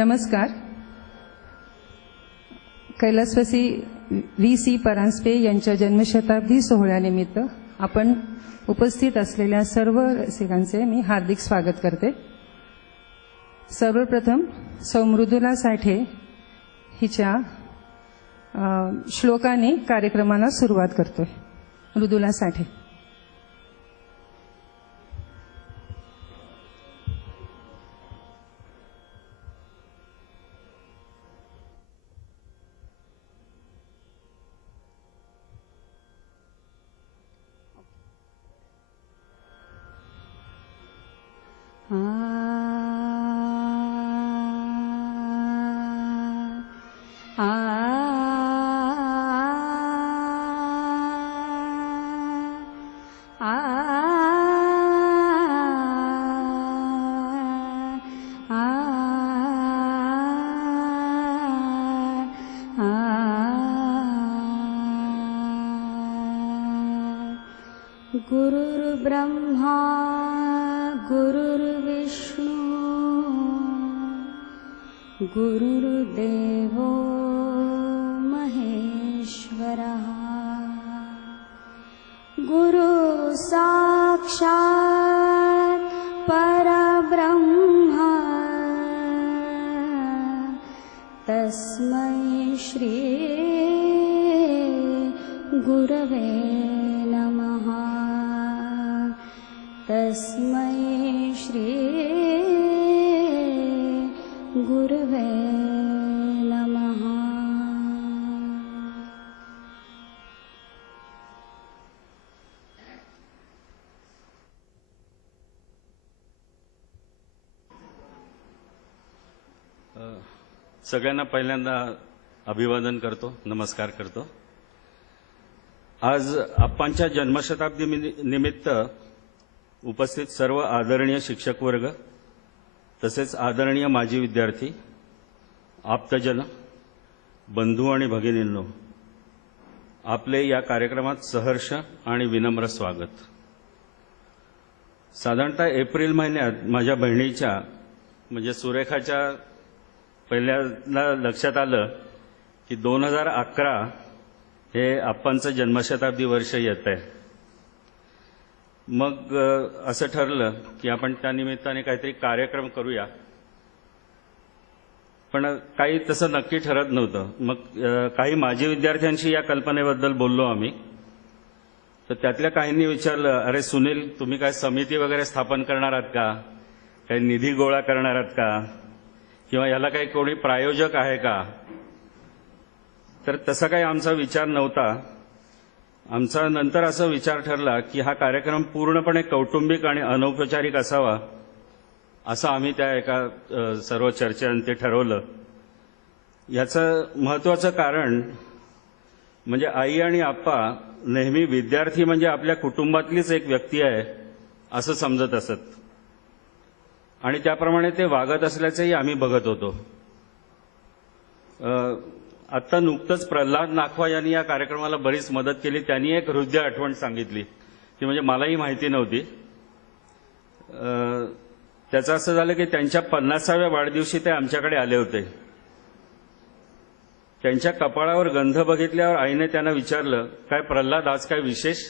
नमस्कार. कैलासवासी V.C. परांजपे यांच्या जन्मशताब्दी सोहळ्यानिमित्त आपण उपस्थित असलेल्या सर्व रसिकांचे मी हार्दिक स्वागत करते. सर्वप्रथम सौ मृदुला साठे हिच्या श्लोकाने कार्यक्रमाला सुरुवात करतोय. मृदुला साठे. गुरुर्ब्रह्मा गुरुर्विष्णु गुरुर्देवो महेश्वरः गुरु साक्षात् परब्रह्म तस्मै श्री गुरवे नमः. तस्मै श्री गुरवे नमः. सगळ्यांना पहिल्यांदा अभिवादन करतो, नमस्कार करतो. आज आप्पांच्या जन्मशताब्दी निमित्त उपस्थित सर्व आदरणीय शिक्षक वर्ग तसेच आदरणीय माजी विद्यार्थी, आप्तजन, बंधू आणि भगिनींनो, आपले या कार्यक्रमात सहर्ष आणि विनम्र स्वागत. साधारणतः एप्रिल महिन्यात माझ्या बहिणीच्या म्हणजे सुरेखाच्या पहिल्यांदा लक्षात आलं की 2011 हे आप्पांचं जन्मशताब्दी वर्ष येत आहे. मग असं ठरलं की आपण त्या निमित्ताने काहीतरी कार्यक्रम करूया, पण काही तसं नक्की ठरत नव्हतं. मग काही माजी विद्यार्थ्यांशी या कल्पनेबद्दल बोललो आम्ही. तर त्यातल्या काहींनी विचारलं, अरे सुनील, तुम्ही काय समिती वगैरे स्थापन करणार आहात का, काही निधी गोळा करणार आहात का, किंवा याला काही कोणी प्रायोजक आहे का. तर तसा काही आमचा विचार नव्हता. आमचा नंतर असा विचार ठरला की हा कार्यक्रम पूर्णपणे कौटुंबिक आणि अनौपचारिक असावा, असं आम्ही त्या एका सर्व चर्चेअंती ठरवलं. याचं महत्त्वाचं कारण म्हणजे आई आणि आप्पा नेहमी विद्यार्थी म्हणजे आपल्या कुटुंबातलीच एक व्यक्ती आहे असं समजत असत, आणि त्याप्रमाणे ते वागत असल्याचंही आम्ही बघत होतो. आत्ता नुकतंच प्रल्हाद नाखवा यांनी या कार्यक्रमाला बरीच मदत केली. त्यांनी एक हृदय आठवण सांगितली, ती म्हणजे मलाही माहिती नव्हती. त्याचं असं झालं की त्यांच्या 50व्या वाढदिवशी ते आमच्याकडे आले होते. त्यांच्या कपाळावर गंध बघितल्यावर आईने त्यांना विचारलं, काय प्रल्हाद, आज काय विशेष.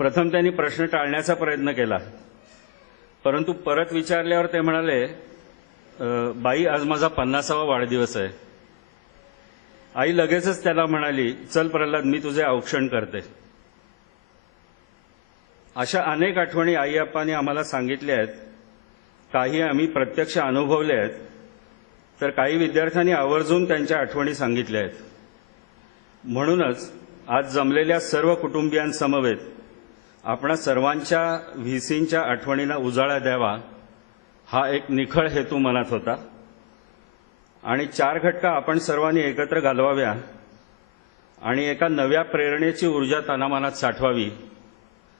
प्रथम त्यांनी प्रश्न टाळण्याचा प्रयत्न केला, परंतु परत विचारल्यावर ते म्हणाले, बाई, आज माझा 50वा वाढदिवस आहे. आई लगेचच त्याला म्हणाली, चल प्रल्हाद, मी तुझे औक्षण करते. अशा अनेक आठवणी आई आप्पांनी आम्हाला सांगितल्या आहेत. काही आम्ही प्रत्यक्ष अनुभवले आहेत, तर काही विद्यार्थ्यांनी आवर्जून त्यांच्या आठवणी सांगितल्या आहेत. म्हणूनच आज जमलेल्या सर्व कुटुंबियांसमवेत आपणा सर्वांच्या व्हीसींच्या आठवणींना उजाळा द्यावा, हा एक निखळ हेतू मनात होता. आणि 4 घटका आपण सर्वांनी एकत्र घालवाव्या आणि एका नव्या प्रेरणेची ऊर्जा तनामनात साठवावी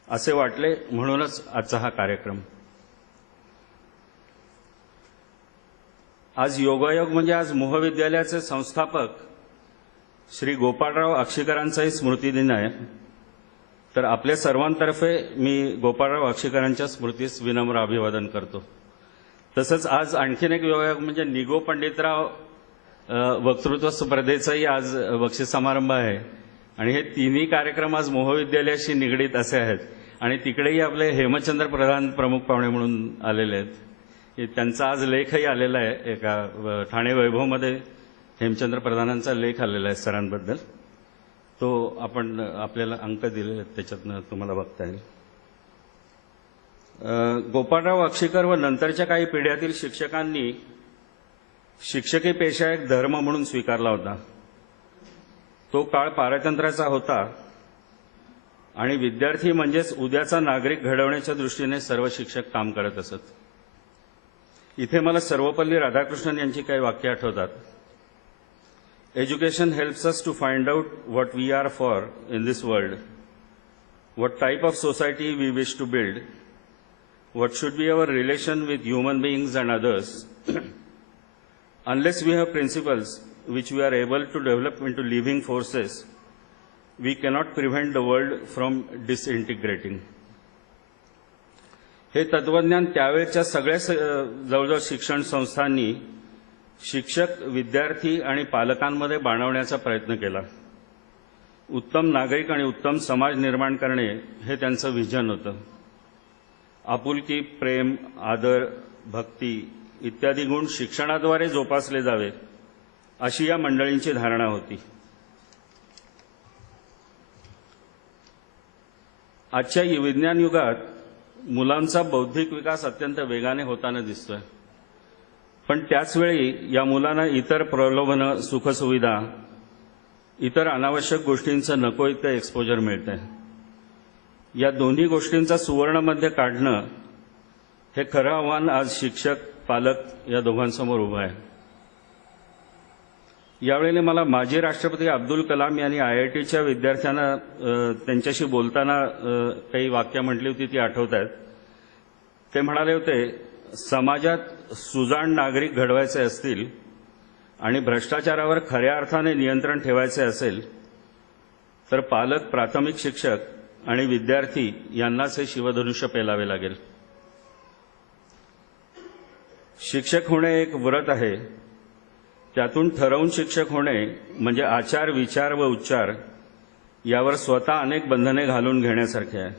असे वाटले, म्हणूनच आजचा हा कार्यक्रम. आज योगायोग म्हणजे आज मोहविद्यालयाचे संस्थापक श्री गोपाळराव अक्षीकरांचाही स्मृतिदिन आहे. तर आपल्या सर्वांतर्फे मी गोपाळराव अक्षीकरांच्या स्मृतीस विनम्र अभिवादन करतो. तसंच आज आणखीन एक योगायोग म्हणजे निगो पंडितराव वक्तृत्व स्पर्धेचाही आज बक्षीस समारंभ आहे आणि हे तिन्ही कार्यक्रम आज मोहविद्यालयाशी निगडीत असे आहेत आणि तिकडेही आपले हेमचंद्र प्रधान प्रमुख पाहुणे म्हणून आलेले आहेत. त्यांचा आज लेखही आलेला आहे, एका ठाणे वैभवमध्ये हेमचंद्र प्रधानांचा लेख आलेला आहे सरांबद्दल. तो आपण आपल्याला अंक दिलेले आहेत, त्याच्यातनं तुम्हाला बघता येईल. गोपाळराव अक्षीकर व नंतरच्या काही पिढ्यातील शिक्षकांनी शिक्षकी पेशा एक धर्म म्हणून स्वीकारला होता. तो काळ पारतंत्र्याचा होता आणि विद्यार्थी म्हणजेच उद्याचा नागरिक घडवण्याच्या दृष्टीने सर्व शिक्षक काम करत असत. इथे मला सर्वपल्ली राधाकृष्णन यांची काही वाक्य आठवतात. Education helps us to find out what we are for in this world, what type of society we wish to build, what should be our relation with human beings and others. Unless we have principles which we are able to develop into living forces, we cannot prevent the world from disintegrating. हे तत्वज्ञान त्यावेळच्या सगळ्या जवळजवळ शिक्षण संस्थांनी शिक्षक, विद्यार्थी आणि पालकांमध्ये बाणवण्याचा प्रयत्न केला. उत्तम नागरिक आणि उत्तम समाज निर्माण करणे हे त्यांचं विजन होतं. आपुलकी, प्रेम, आदर, भक्ती इत्यादी गुण शिक्षणाद्वारे जोपासले जावे अशी या मंडळींची धारणा होती. आजच्या विज्ञान युगात मुलांचा बौद्धिक विकास अत्यंत वेगाने होताना दिसतोय, पण त्याचवेळी या मुलांना इतर प्रलोभनं, सुखसुविधा, इतर अनावश्यक गोष्टींचं नको इतकं एक्सपोजर मिळतंय. या दोन्ही गोष्टींचा सुवर्णमध्य काढणं हे खरं आव्हान आज शिक्षक, पालक या दोघांसमोर उभं आहे. यावेळी मला माजी राष्ट्रपती अब्दुल कलाम यांनी IITच्या विद्यार्थ्यांना त्यांच्याशी बोलताना काही वाक्य म्हटली होती ती आठवत आहेत. ते म्हणाले होते, समाजात सुजाण नागरिक घडवायचे असतील आणि भ्रष्टाचारावर खऱ्या अर्थाने नियंत्रण ठेवायचे असेल तर पालक, प्राथमिक शिक्षक आणि विद्यार्थी यांनाच हे शिवधनुष्य पेलावे लागेल. शिक्षक होणे एक व्रत आहे. त्यातून ठरवून शिक्षक होणे म्हणजे आचार, विचार व उच्चार यावर स्वतः अनेक बंधने घालून घेण्यासारखे आहे.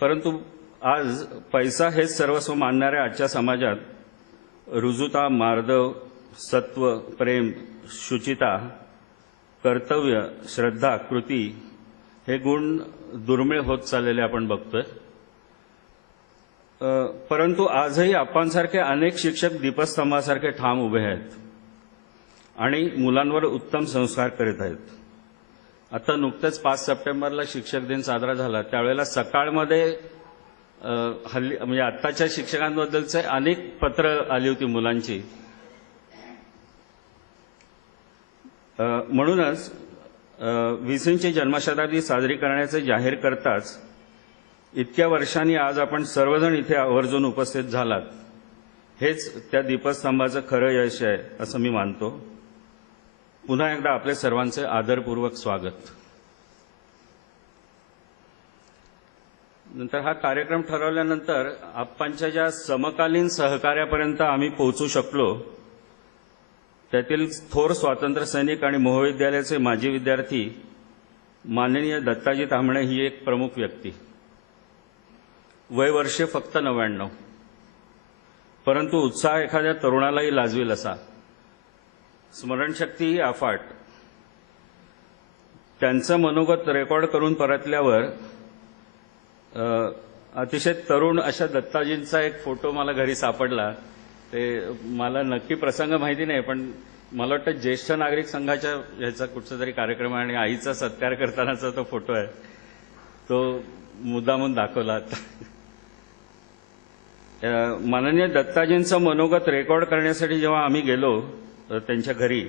परंतु आज पैसा हेच सर्वस्व मानणाऱ्या आजच्या समाजात रुजुता, मार्दव, सत्व, प्रेम, शुचिता, कर्तव्य, श्रद्धा, कृती हे गुण दुर्मिळ होत चाललेले आपण बघतोय. परंतु आजही आपांसारखे अनेक शिक्षक दीपस्तंभासारखे ठाम उभे आहेत आणि मुलांवर उत्तम संस्कार करीत आहेत. आता नुकतेच 5 सप्टेंबरला शिक्षक दिन साजरा झाला, त्यावेळेला सकाळमध्ये हल्ली म्हणजे आत्ताच्या शिक्षकांबद्दलचे अनेक पत्र आली होती मुलांची. म्हणूनच VCची जन्मशताब्दी साजरी करण्याचे जाहीर करताच इतक्या वर्षांनी आज आपण सर्वजण इथे आवर्जून उपस्थित झालात, हेच त्या दीपस्तंभाचं खरं यश आहे असं मी मानतो. पुन्हा एकदा आपले सर्वांचे आदरपूर्वक स्वागत. नंतर हा कार्यक्रम ठरवल्यानंतर आप्पांच्या ज्या समकालीन सहकार्यापर्यंत आम्ही पोहोचू शकलो त्यातील थोर स्वातंत्र्य सैनिक आणि मोहविद्यालयाचे माजी विद्यार्थी माननीय दत्ताजी तांबणे ही एक प्रमुख व्यक्ती. वय वर्षे फक्त 99, परंतु उत्साह एखाद्या तरुणालाही लाजवेल असा. स्मरणशक्तीही अफाट. त्यांचं मनोगत रेकॉर्ड करून परतल्यावर अतिशय तरुण अशा दत्ताजींचा एक फोटो मला घरी सापडला. ते मला नक्की प्रसंग माहिती नाही, पण मला वाटतं ज्येष्ठ नागरिक संघाच्या ह्याचा कुठचा तरी कार्यक्रम आहे आणि आईचा सत्कार करतानाचा तो फोटो आहे. तो मुद्दामून दाखवला. माननीय दत्ताजींचं मनोगत रेकॉर्ड करण्यासाठी जेव्हा आम्ही गेलो त्यांच्या घरी,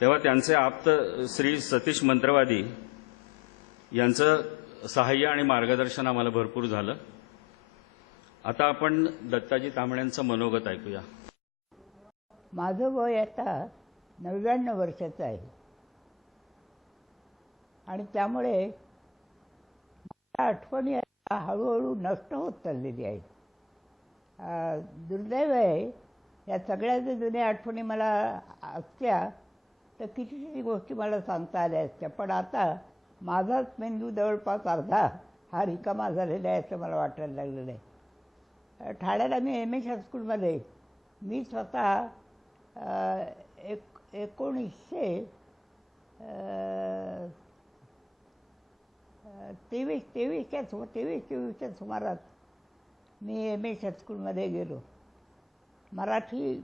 तेव्हा त्यांचे आप्त श्री सतीश मंत्रवादी यांचं सहाय्य आणि मार्गदर्शन आम्हाला भरपूर झालं. आता आपण दत्ताजी तांबण्यांचं मनोगत ऐकूया. माझं वय आता 99 वर्षाचं आहे आणि त्यामुळे माझ्या आठवणी हळूहळू नष्ट होत चाललेली आहेत. दुर्दैव आहे, या सगळ्या जर जुन्या आठवणी मला असत्या तर कितीतरी गोष्टी मला सांगता आल्या असत्या. पण आता माझाच मेंदू जवळपास अर्धा हा रिकामा झालेला आहे असं मला वाटायला लागलेलं आहे. ठाण्याला मी एम एस हायस्कूलमध्ये मी स्वतः 1923-24च्या सुमारात मी एम एस हायस्कूलमध्ये गेलो. मराठी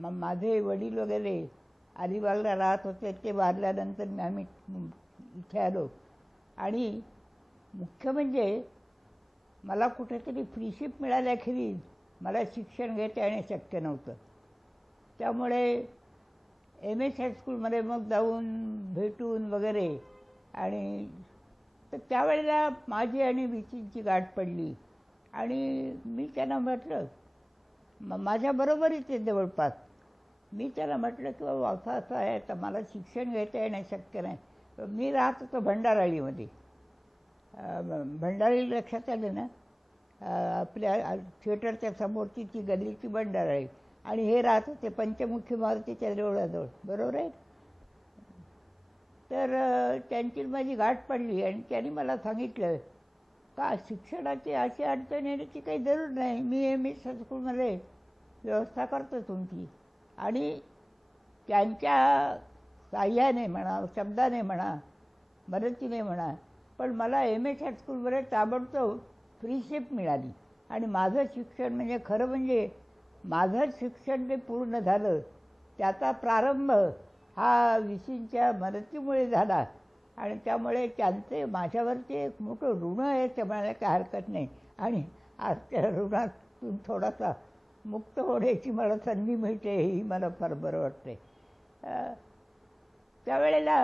माझे वडील वगैरे अलिबागला राहत होते, ते वारल्यानंतर आम्ही इथे आलो. आणि मुख्य म्हणजे मला कुठेतरी फ्रीशिप मिळाल्याखेरीज मला शिक्षण घेता येणे शक्य नव्हतं. त्यामुळे एम एस हायस्कूलमध्ये मग जाऊन भेटून वगैरे, आणि तर त्यावेळेला माझी आणि विचींची गाठ पडली. आणि मी त्यांना म्हटलं, माझ्याबरोबरीच आहे जवळपास, मी त्याला म्हटलं की बाबा असं असं आहे, तर मला शिक्षण घेता येणं शक्य नाही. मी राहत होतो भंडारळीमध्ये. भंडारळी लक्षात आलं ना, आपल्या थिएटरच्या समोरची ती गल्लीची भंडारळी, आणि हे राहत होते पंचमुखी मारुतीच्या देवळाजवळ, बरोबर आहे. तर त्यांची माझी गाठ पडली आणि त्यांनी मला सांगितलं का शिक्षणाची अशी अडचण येण्याची काही जरूर नाही, मी एम एस हायस्कूलमध्ये व्यवस्था करतो तुमची. आणि त्यांच्या साह्याने म्हणा, शब्दाने म्हणा, मदतीने म्हणा, पण मला एम एस हायस्कूलमध्ये ताबडतोब फ्रीशिप मिळाली. आणि माझं शिक्षण म्हणजे खरं म्हणजे माझं शिक्षण जे पूर्ण झालं त्याचा प्रारंभ हा विशींच्या मदतीमुळे झाला. आणि त्यामुळे त्यांचे माझ्यावरती एक मोठं ऋण आहे ते म्हणायला काही हरकत नाही. आणि आज त्या ऋणातून थोडासा मुक्त होण्याची मला संधी मिळते, ही मला फार बरं वाटते. त्यावेळेला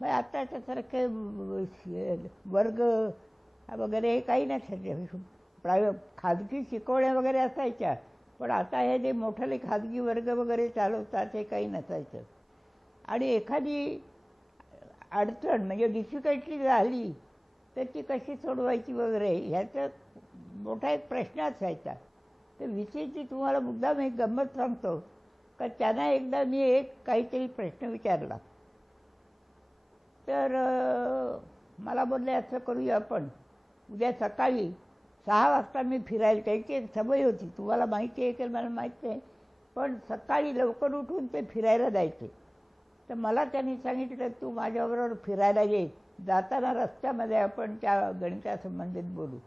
मग आताच्यासारखे वर्ग वगैरे काही नसायचे. खाजगी शिकवण्या वगैरे असायच्या, पण आता हे जे मोठाले खाजगी वर्ग वगैरे चालवतात हे काही नसायचं. आणि एखादी अडचण म्हणजे डिफिकल्टी झाली तर ती कशी सोडवायची वगैरे ह्याचा मोठा एक प्रश्न असायचा. तर विषयीची तुम्हाला मुद्दाम एक गंमत सांगतो का त्यांना एकदा मी एक काहीतरी प्रश्न विचारला. तर मला बोलले असं करूया आपण, उद्या सकाळी 6 वाजता मी फिरायला, त्याची एक सवय होती, तुम्हाला माहिती आहे की मला माहीत नाही, पण सकाळी लवकर उठून ते फिरायला जायचे. तर मला त्यांनी सांगितलं तू माझ्याबरोबर फिरायला ये, जाताना रस्त्यामध्ये आपण त्या गणितासंबंधित बोलू.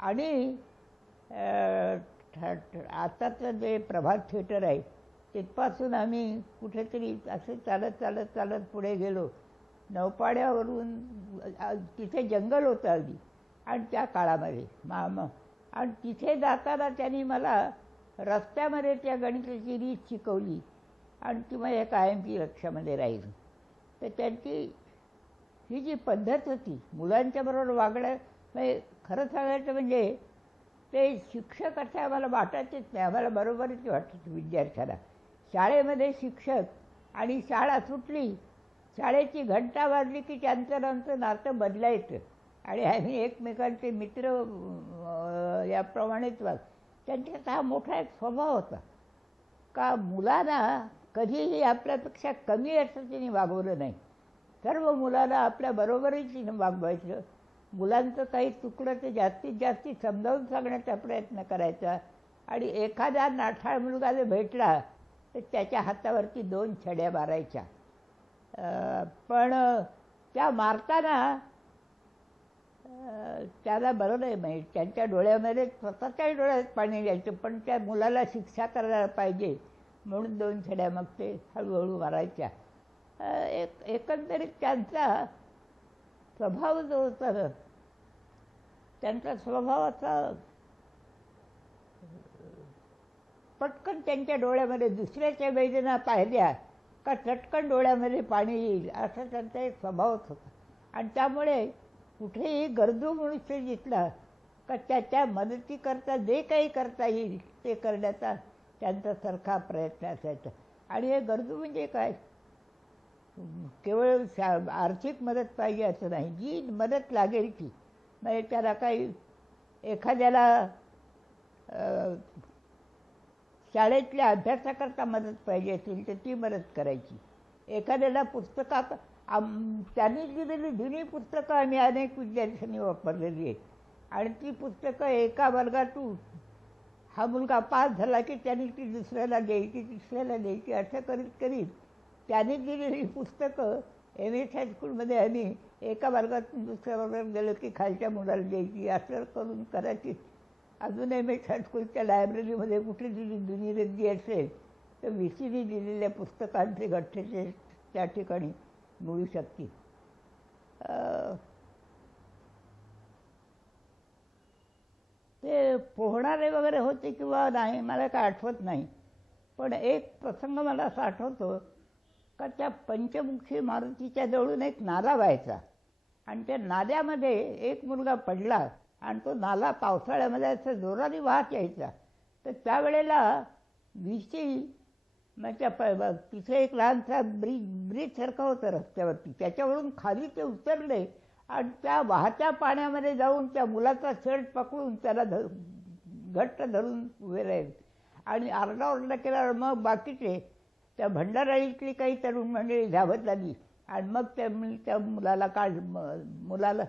आणि आताचं जे प्रभात थिएटर आहे तिथपासून आम्ही कुठेतरी असे चालत चालत चालत पुढे गेलो. नौपाड्यावरून तिथे जंगल होतं अगदी, आणि त्या काळामध्ये आणि तिथे जाताना त्यांनी मला रस्त्यामध्ये त्या गणिताची रीत शिकवली आणि ती माझ्या कायमची लक्षामध्ये राहील. तर त्यांची ही जी पद्धत होती मुलांच्याबरोबर वागणं, म्हणजे खरं सांगायचं म्हणजे ते शिक्षक असे आम्हाला वाटायचेच नाही, आम्हाला बरोबरच वाटायचं विद्यार्थ्याला. शाळेमध्ये शिक्षक आणि शाळा सुटली, शाळेची घंटा वाजली की त्यांचं नातं बदलायचं. आणि आम्ही एकमेकांचे मित्र याप्रमाणेच त्यांच्यात हा मोठा एक स्वभाव होता का मुलांना कधीही आपल्यापेक्षा कमी असं त्यांनी वागवलं नाही. सर्व मुलांना आपल्या बरोबरीने वागवायचं. मुलांचं काही चुकलं तर जास्तीत जास्त समजावून सांगण्याचा प्रयत्न करायचा. आणि एखादा नाठाळ मुलगा जर भेटला तर त्याच्या हातावरती 2 छड्या मारायच्या. पण त्या मारताना त्याला बरं नाही माहीत, त्यांच्या डोळ्यामध्ये स्वतःच्याही डोळ्यात पाणी यायचं, पण त्या मुलाला शिक्षा करायला पाहिजे म्हणून 2 छड्या मग ते हळूहळू मारायच्या. एकंदरीत त्यांचा स्वभाव जो होता, त्यांचा स्वभावाचा पटकन त्यांच्या डोळ्यामध्ये दुसऱ्याच्या वेदना पाहिल्या का चटकन डोळ्यामध्ये पाणी येईल असा त्यांचा एक स्वभावच होता. आणि त्यामुळे कुठेही गरजू मनुष्य दिसला का त्याच्या मदतीकरता जे काही करता येईल ते करण्याचा त्यांचा सारखा प्रयत्न असायचा. आणि हे गरजू म्हणजे काय, केवळ आर्थिक मदत पाहिजे असं नाही, जी मदत लागेल ती. म्हणजे त्याला काही एखाद्याला शाळेतल्या अभ्यासाकरता मदत पाहिजे असेल तर ती मदत करायची. एखाद्याला पुस्तकात त्यांनी दिलेली जुनी पुस्तकं आम्ही अनेक विद्यार्थ्यांनी वापरलेली आहेत आणि ती पुस्तकं एका वर्गातून हा मुलगा पास झाला की त्यांनी ती दुसऱ्याला द्यायची, तिसऱ्याला द्यायची, असं करीत करीत त्यांनी दिलेली पुस्तकं MS हायस्कूलमध्ये आम्ही एका वर्गातून दुसऱ्या वर्गात गेलो की खालच्या मुलाला द्यायची. असं करून कदाचित अजून MS हायस्कूलच्या लायब्ररीमध्ये कुठे दिली जुनी रद्दी असेल तर VCने दिलेल्या पुस्तकांचे गठ्ठे त्या ठिकाणी मिळू शकतील. ते पोहणारे वगैरे होते किंवा नाही मला काय आठवत नाही, पण एक प्रसंग मला असा आठवतो का त्या पंचमुखी मारुतीच्या जवळून एक नाला व्हायचा आणि त्या नाल्यामध्ये एक मुलगा पडला आणि तो नाला पावसाळ्यामध्ये असं जोराने वाहत यायचा. तर त्यावेळेला VC म्हणजे तिथे एक लहानसा ब्रिजसारखं होतं रस्त्यावरती, त्याच्यावरून खाली ते उतरले आणि त्या वाहत्या पाण्यामध्ये जाऊन त्या मुलाचा शर्ट पकडून त्याला घट्ट धरून उभे राहिले आणि आरडाओरडा केल्यावर मग बाकीचे त्या भंडाराळीतली काही तरुण मंडळी धावत आली आणि मग त्या मुलाला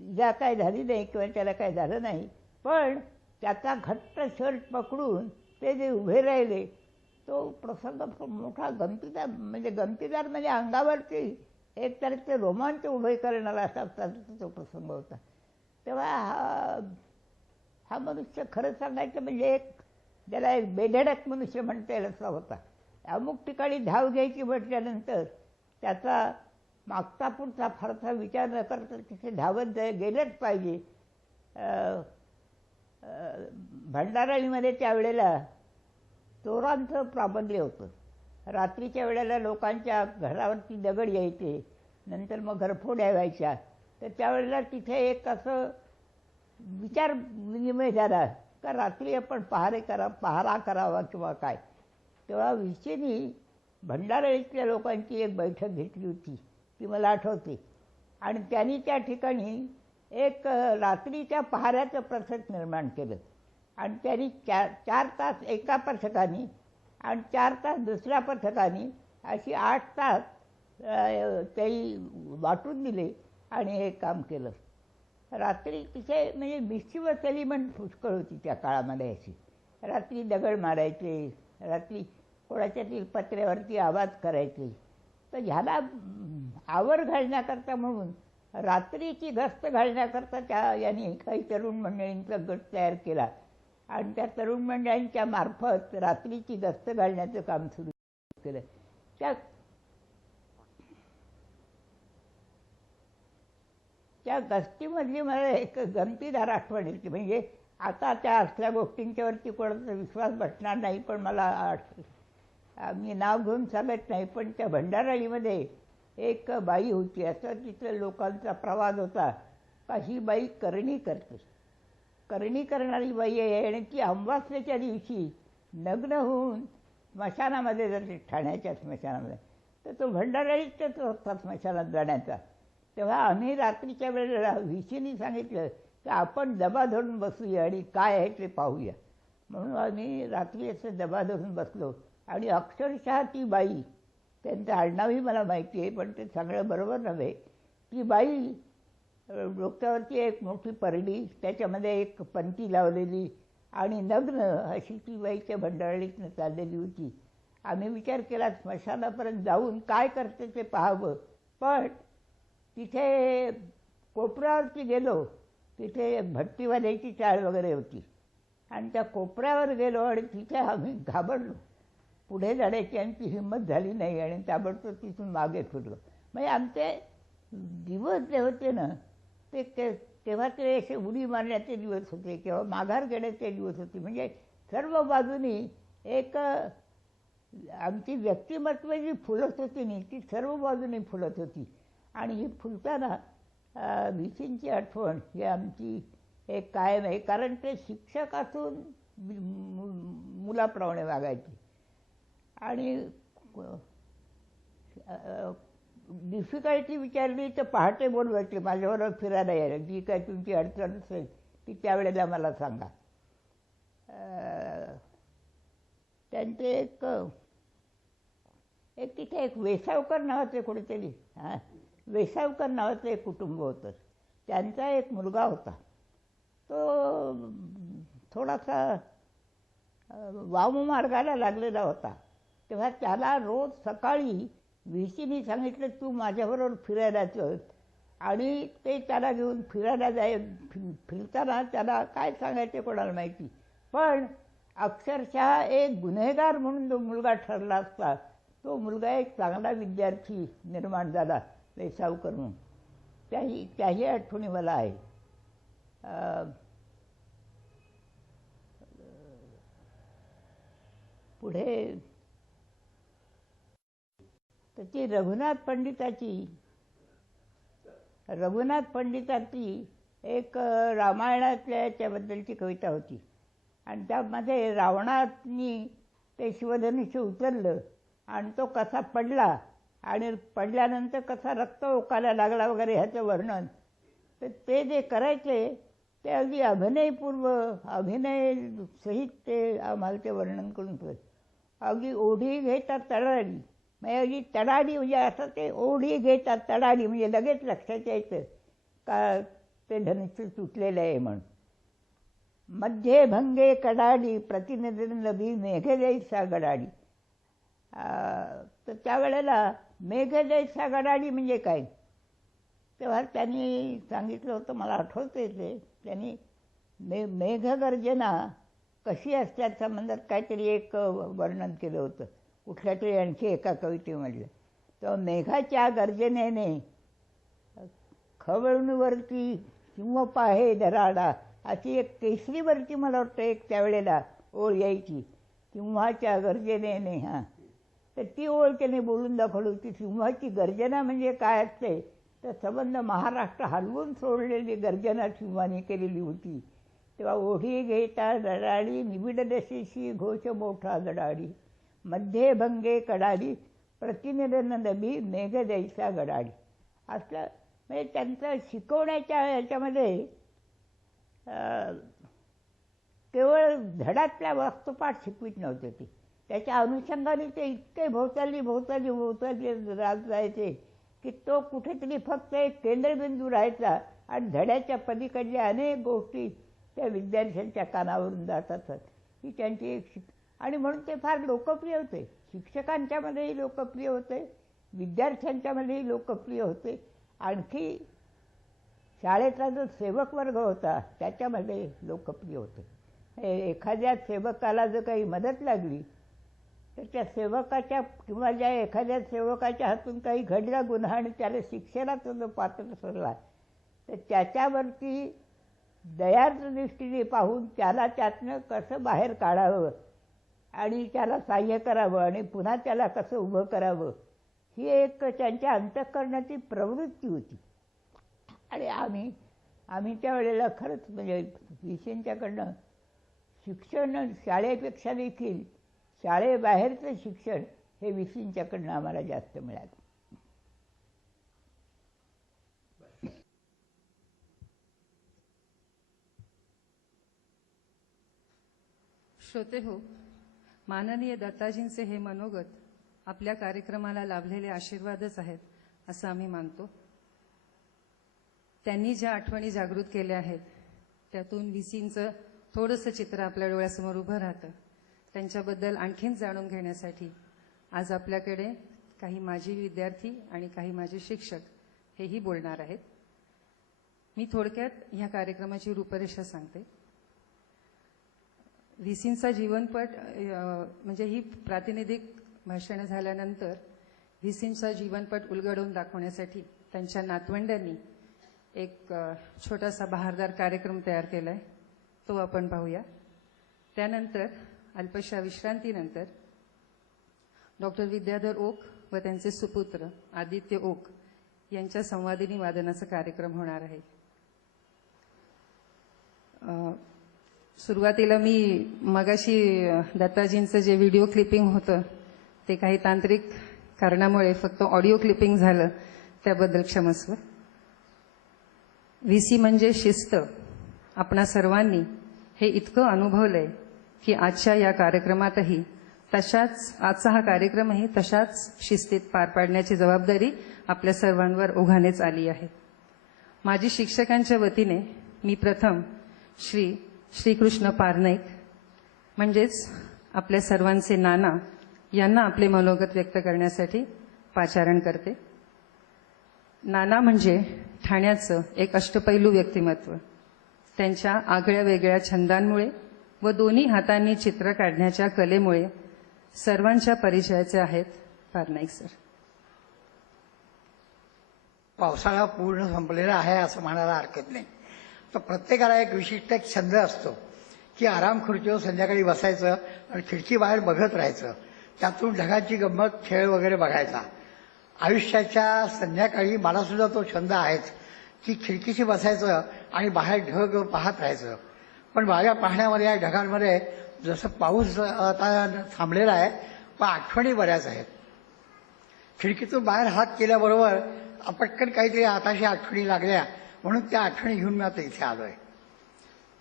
इजा काय झाली नाही किंवा त्याला काय झालं नाही, पण त्याचा घट्ट शर्ट पकडून ते जे उभे राहिले तो प्रसंग मोठा गमतीदार म्हणजे अंगावरती एक तर ते रोमांच उभे करणारा असा तो प्रसंग होता. तेव्हा हा मनुष्य खरं सांगायचं म्हणजे ज्याला एक बेधडक मनुष्य म्हणता येईल असा होता. अमुक ठिकाणी धाव घ्यायची म्हटल्यानंतर त्याचा मागचा पुढचा फारसा विचार न करता तिथे धावत गेलंच पाहिजे. भंडाराळीमध्ये त्यावेळेला चोरांचं प्राबल्य होतं. रात्रीच्या वेळेला लोकांच्या घरावरती दगड यायचे, नंतर मग घरफोड्या व्हायच्या. तर त्यावेळेला तिथे एक असं विचार विनिमय झाला का रात्री आपण पहारा करावा किंवा काय. तेव्हा VCनी भंडाराळीतल्या लोकांची एक बैठक घेतली होती, ती मला आठवते. आणि त्यांनी त्या ठिकाणी एक रात्रीच्या पहाऱ्याचं पथक निर्माण केलं आणि त्यांनी 4 तास एका पथकाने आणि 4 तास दुसऱ्या पथकाने अशी 8 तास ते वाटून दिले आणि हे काम केलं. रात्री तिथे म्हणजे मिस्चिवस एलिमेंट पुष्कळ होती त्या काळामध्ये. अशी रात्री दगड मारायचे, रात्री कोणाच्या तरी पत्र्यावरती आवाज करायचे. तर ह्याला आवर घालण्याकरता म्हणून रात्रीची गस्त घालण्याकरता यांनी काही तरुण मंडळींचा गट तयार केला आणि त्या तरुण मंडळींच्या मार्फत रात्रीची गस्त घालण्याचं काम सुरू केलं. त्या गस्तीमधली मला एक गमतीदार आठवण येते. म्हणजे आता त्या असल्या गोष्टींच्यावरती कोणाचा विश्वास बसणार नाही, पण मला मी नाव घेऊन सांगत नाही, पण त्या भंडाराळीमध्ये एक बाई होती. असं तिथल्या लोकांचा प्रवाद होता का ही बाई करणी करते, करणी करणारी बाई आहे आणि ती अमावास्येच्या दिवशी नग्न होऊन स्मशानामध्ये जाते, ठाण्याच्या स्मशानामध्ये. तर तो भंडाराळीचाच होता स्मशानात जाण्याचा. तेव्हा आम्ही रात्रीच्या वेळेला VCनी सांगितलं की आपण दबा धरून बसूया आणि काय आहे ते पाहूया. म्हणून आम्ही रात्री असं दबा धरून बसलो आणि अक्षरशः ती बाई, त्यांचं आडनावही मला माहिती आहे पण ते सांगणं बरोबर नव्हे, ती बाई डोक्यावरती एक मोठी परडी, त्याच्यामध्ये एक पंती लावलेली आणि नग्न अशी ती बाईच्या भंडाराळीतनं चाललेली होती. आम्ही विचार केला स्मशानापर्यंत जाऊन काय करते ते पाहावं, पण तिथे कोपऱ्यावरती गेलो, तिथे भट्टीवाल्याची चाळ वगैरे होती आणि त्या कोपऱ्यावर गेलो आणि तिथे आम्ही घाबरलो. पुढे जाण्याची आमची हिंमत झाली नाही आणि ताबडतोब तिथून मागे फिरलो. म्हणजे आमचे दिवस जे होते ना तेव्हा ते असे उडी मारण्याचे दिवस होते किंवा माघार घेण्याचे दिवस होते. म्हणजे सर्व बाजूनी एक आमची व्यक्तिमत्व जी फुलत होती नाही ती सर्व बाजूनी फुलत होती. आणि ही फुलताना VCंची आठवण ही आमची एक कायम आहे. कारण ते शिक्षक असून मुलाप्रमाणे वागायचे आणि डिफिकल्टी विचारली तर पहाटे बोलवायचे, माझ्याबरोबर फिरायला यायला, जी काय तुमची अडचण असेल ती त्यावेळेला मला सांगा. त्यांचे एक तिथे एक वेसावकर नावाचे कोणीतरी वेसावकर नावाचं एक कुटुंब होतं. त्यांचा एक मुलगा होता. तो थोडासा वाममार्गाला लागलेला होता. तेव्हा त्याला रोज सकाळी व्हीसीनी सांगितलं तू माझ्याबरोबर फिरायला चल. आणि ते त्याला घेऊन फिरायला फिरताना त्याला काय सांगायचे कोणाला माहिती. पण अक्षरशः एक गुन्हेगार म्हणून जो मुलगा ठरला असता तो मुलगा एक चांगला विद्यार्थी निर्माण झाला वेसावकर म्हणून. त्याही आठवणी मला आहे. पुढे त्याची रघुनाथ पंडिताची एक रामायणातल्या याच्याबद्दलची कविता होती. आणि त्यामध्ये रावणाने ते शिवधनुष्य उचललं आणि तो कसा पडला आणि पडल्यानंतर कसा रक्त ओकायला लागला वगैरे ह्याचं वर्णन. तर ते जे करायचे ते अगदी अभिनय सहित ते आम्हाला ते वर्णन करून ठेवत. अगदी ओढी घेतात तडाडी, म्हणजे अगदी तडाडी म्हणजे असं ते ओढी घेतात तडाडी म्हणजे लगेच लक्षात यायचं का ते धनुष्य तुटलेलं आहे म्हणून. मध्ये भंगे कडाडी प्रतिनिधी मेघजैसा गडाडी. तर त्यावेळेला मेघजैसा गडाडी म्हणजे काय. तेव्हा त्यांनी सांगितलं होतं, मला आठवतं ते, त्यांनी मेघगर्जना कशी असतात संबंधात काहीतरी एक वर्णन केलं होतं कुठल्या तरी आणखी एका कवितेमधलं. तर मेघाच्या गर्जनेने खवळूनवरती किंवा पाहे धराडा अशी एक केसरीवरती मला वाटतं एक त्यावेळेला ओळ यायची. सिंहाच्या गर्जनेने. तर ती ओळ त्याने बोलून दाखवली होती. सिंहाची गर्जना म्हणजे काय असते तर संबंध महाराष्ट्र हलवून सोडलेली गर्जना सिंहाने केलेली होती. तेव्हा ओढी घेता दडाडी निबिड दशेशी घोष मोठा दडाडी मध्ये भंगे कडाडी प्रतिनिधन नबी मेघ जैसा गडाडी. असलं म्हणजे त्यांचं शिकवण्याच्या याच्यामध्ये केवळ धड्यातल्या वस्तुपाठ शिकवित नव्हते ती. त्याच्या अनुषंगाने ते इतके भोवताली राहत जायचे की तो कुठेतरी फक्त एक केंद्रबिंदू राहायचा आणि धड्याच्या पलीकडल्या अनेक गोष्टी त्या विद्यार्थ्यांच्या कानावरून जातात. ही त्यांची एक आणि म्हणून ते फार लोकप्रिय होते. शिक्षकांच्यामध्येही लोकप्रिय होते, विद्यार्थ्यांच्यामध्येही लोकप्रिय होते. आणखी शाळेचा जो सेवक वर्ग होता त्याच्यामध्ये लोकप्रिय होते. एखाद्या सेवकाला जर काही मदत लागली तर त्या सेवकाच्या किंवा ज्या एखाद्या सेवकाच्या हातून काही घडला गुन्हा आणि त्याला शिक्षेला जो पात्र ठरला तर त्याच्यावरती दयार्द्र दृष्टीने पाहून त्याला त्यातनं कसं बाहेर काढावं आणि त्याला सहाय्य करावं आणि पुन्हा त्याला कसं उभं करावं ही एक त्यांच्या अंतःकरणाची प्रवृत्ती होती. आणि आम्ही त्यावेळेला खरंच म्हणजे विषयांच्याकडनं शिक्षण शाळेपेक्षा देखील शाळेबाहेरचं शिक्षण हे विषयांच्याकडनं आम्हाला जास्त मिळालं. श्रोते हो, माननीय दत्ताजींचे हे मनोगत आपल्या कार्यक्रमाला लाभलेले आशीर्वादच आहेत असं आम्ही मानतो. त्यांनी ज्या आठवणी जागृत केल्या आहेत त्यातून VCचं थोडंसं चित्र आपल्या डोळ्यासमोर उभं राहतं. त्यांच्याबद्दल आणखीन जाणून घेण्यासाठी आज आपल्याकडे काही माजी विद्यार्थी आणि काही माजी शिक्षक हेही बोलणार आहेत. मी थोडक्यात ह्या कार्यक्रमाची रूपरेषा सांगते. VCचा जीवनपट म्हणजे ही प्रातिनिधिक भाषणं झाल्यानंतर VCचा जीवनपट उलगडवून दाखवण्यासाठी त्यांच्या नातवंडांनी एक छोटासा बहारदार कार्यक्रम तयार केलाय, तो आपण पाहूया. त्यानंतर अल्पशा विश्रांतीनंतर डॉक्टर विद्याधर ओक व त्यांचे सुपुत्र आदित्य ओक यांच्या संवादिनी वादनाचा कार्यक्रम होणार आहे. सुरुवातीला मी मगाशी दत्ताजींचं जे व्हिडिओ क्लिपिंग होतं ते काही तांत्रिक कारणामुळे फक्त ऑडिओ क्लिपिंग झालं, त्याबद्दल क्षमस्व. VC म्हणजे शिस्त. आपणा सर्वांनी हे इतकं अनुभवलंय की आजच्या या कार्यक्रमातही आजचा हा कार्यक्रमही तशाच शिस्तीत पार पाडण्याची जबाबदारी आपल्या सर्वांवर ओघानेच आली आहे. माजी शिक्षकांच्या वतीने मी प्रथम श्रीकृष्ण पारनाईक म्हणजेच आपल्या सर्वांचे नाना यांना आपले मनोगत व्यक्त करण्यासाठी पाचारण करते. नाना म्हणजे ठाण्याचं एक अष्टपैलू व्यक्तिमत्व. त्यांच्या आगळ्या वेगळ्या छंदांमुळे व दोन्ही हातांनी चित्र काढण्याच्या कलेमुळे सर्वांच्या परिचयाचे आहेत पारनाईक सर. पावसाळा पूर्ण संपलेला आहे असं म्हणायला हरकत नाही. तर प्रत्येकाला एक विशिष्ट एक छंद असतो की आराम खुर्चीवर संध्याकाळी बसायचं आणि खिडकी बाहेर बघत राहायचं. त्यातून ढगाची गंमत खेळ वगैरे बघायचा. आयुष्याच्या संध्याकाळी मला सुद्धा तो छंद आहेच की खिडकीशी बसायचं आणि बाहेर ढग पाहत राहायचं. पण माझ्या पाहण्यामध्ये या ढगांमध्ये जसं पाऊस आता थांबलेला आहे पण आठवणी बऱ्याच आहेत. खिडकीतून बाहेर हात केल्याबरोबर पटकन काहीतरी हाताशी आठवणी लागल्या म्हणून त्या आठवणी घेऊन मी आता इथे आलोय.